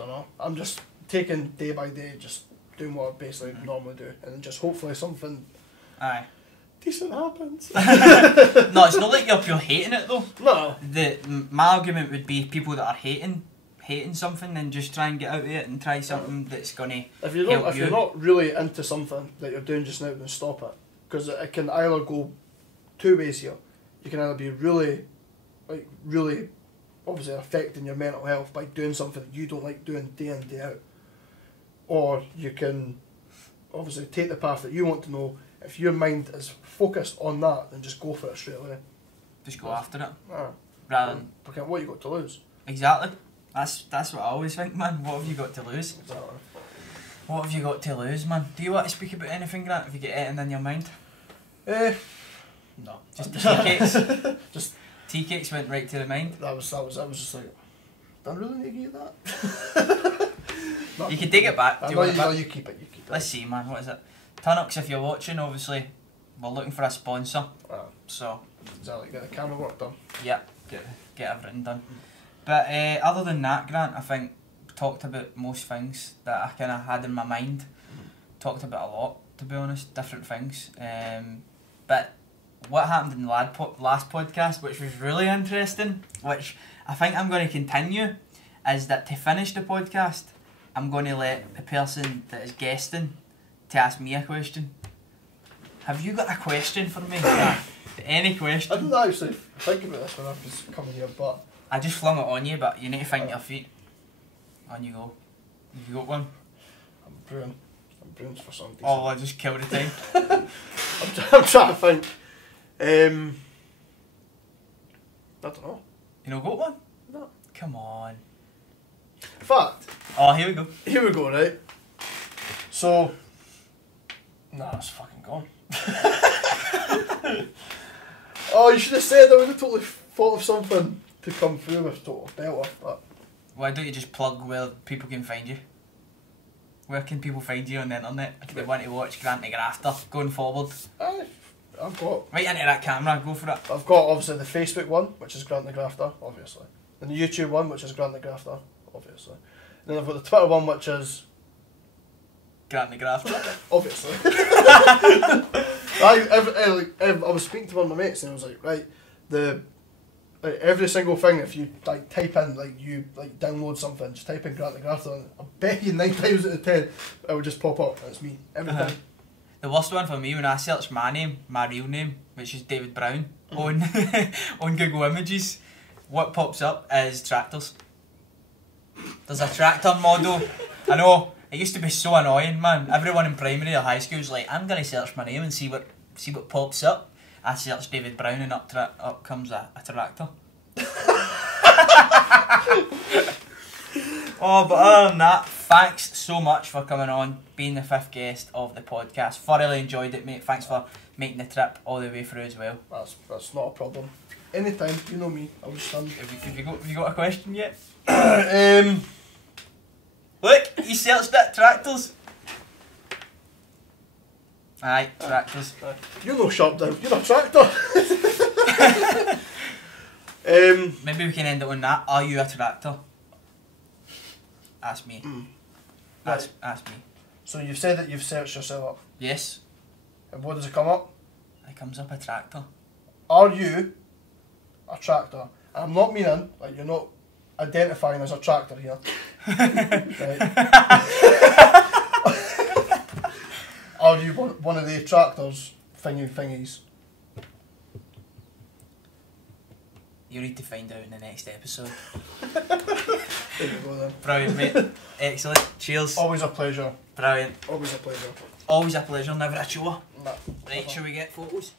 taking day by day, just doing what I basically normally do, and then just hopefully something decent happens. No, it's not like you're hating it though. No. My argument would be people that are hating something, then just try and get out of it and try something that's gonna if you're not really into something that you're doing just now, then stop it, because it can either go two ways here. You can either be really obviously affecting your mental health by doing something that you don't like doing day in, day out, or you can obviously take the path that you want to know. If your mind is focused on that, then just go for it straight away. Just go after it. Rather than... Because what you got to lose? Exactly. That's what I always think, man. What have you got to lose? Exactly. What have you got to lose, man? Do you want to speak about anything, Grant? Have you got anything in your mind? No. Just tea cakes? Just tea cakes went right to the mind? That was just like, do I really need to get that? No. You can take it back. You keep it. Let's see, man. What is it? Tunnocks, if you're watching, obviously, we're looking for a sponsor. So. Exactly. Get the camera work done. Yeah. Get everything done. But other than that, Grant, I think we talked about most things that I kind of had in my mind. Talked about a lot, to be honest, different things. But what happened in the last podcast, which was really interesting, which I think I'm going to continue, is that to finish the podcast, I'm going to let the person that is guesting to ask me a question. Have you got a question for me? Any question? I didn't actually think about this when I was coming here, but... I just flung it on you, but you need to find your feet. On you go. Have you got one? I'm brewing for something. Oh, I just killed the time. I'm trying to think. I don't know. You not got one? No. Come on. In fact... Oh, here we go. Here we go, right? So, nah, it's fucking gone. Oh, you should have said I would have totally thought of something to come through with total delta, but... Why don't you just plug where people can find you? Where can people find you on the internet if they want to watch Grant the Grafter going forward? I've got... Right into that camera, go for it. I've got obviously the Facebook one, which is Grant the Grafter, obviously. And the YouTube one, which is Grant the Grafter, obviously. And then I've got the Twitter one, which is... Grant the Grafter. Obviously. I was speaking to one of my mates and I was like, right, every single thing, if you like type in, like you like download something, just type in Grant the Grafter, and I bet you 9 times out of 10 it would just pop up. And it's me every time. The worst one for me when I search my name, my real name, which is David Brown, on on Google Images, what pops up is tractors. There's a tractor model. I know, it used to be so annoying, man. Everyone in primary or high school was like, I'm gonna search my name and see what pops up. I searched David Brown and up comes a tractor. Oh, but other than that, thanks so much for coming on, being the 5th guest of the podcast. Thoroughly enjoyed it, mate. Thanks for making the trip all the way through as well. That's not a problem. Anytime, you know me, I'll just stand. Have you got a question yet? Look, he searched it, tractors. Aye, tractors. You're no SharpDiv, you're a tractor. Maybe we can end it on that. Are you a tractor? Ask me. Ask me. So you've said that you've searched yourself up. Yes. And what does it come up? It comes up a tractor. Are you a tractor? And I'm not meaning, like you're not identifying as a tractor here. Right. Are you one of the tractors thingies? You need to find out in the next episode. There you go then. Brilliant, mate. Excellent. Cheers. Always a pleasure. Brilliant. Always a pleasure. Always a pleasure, never a chore. Nah, Right, shall we get photos?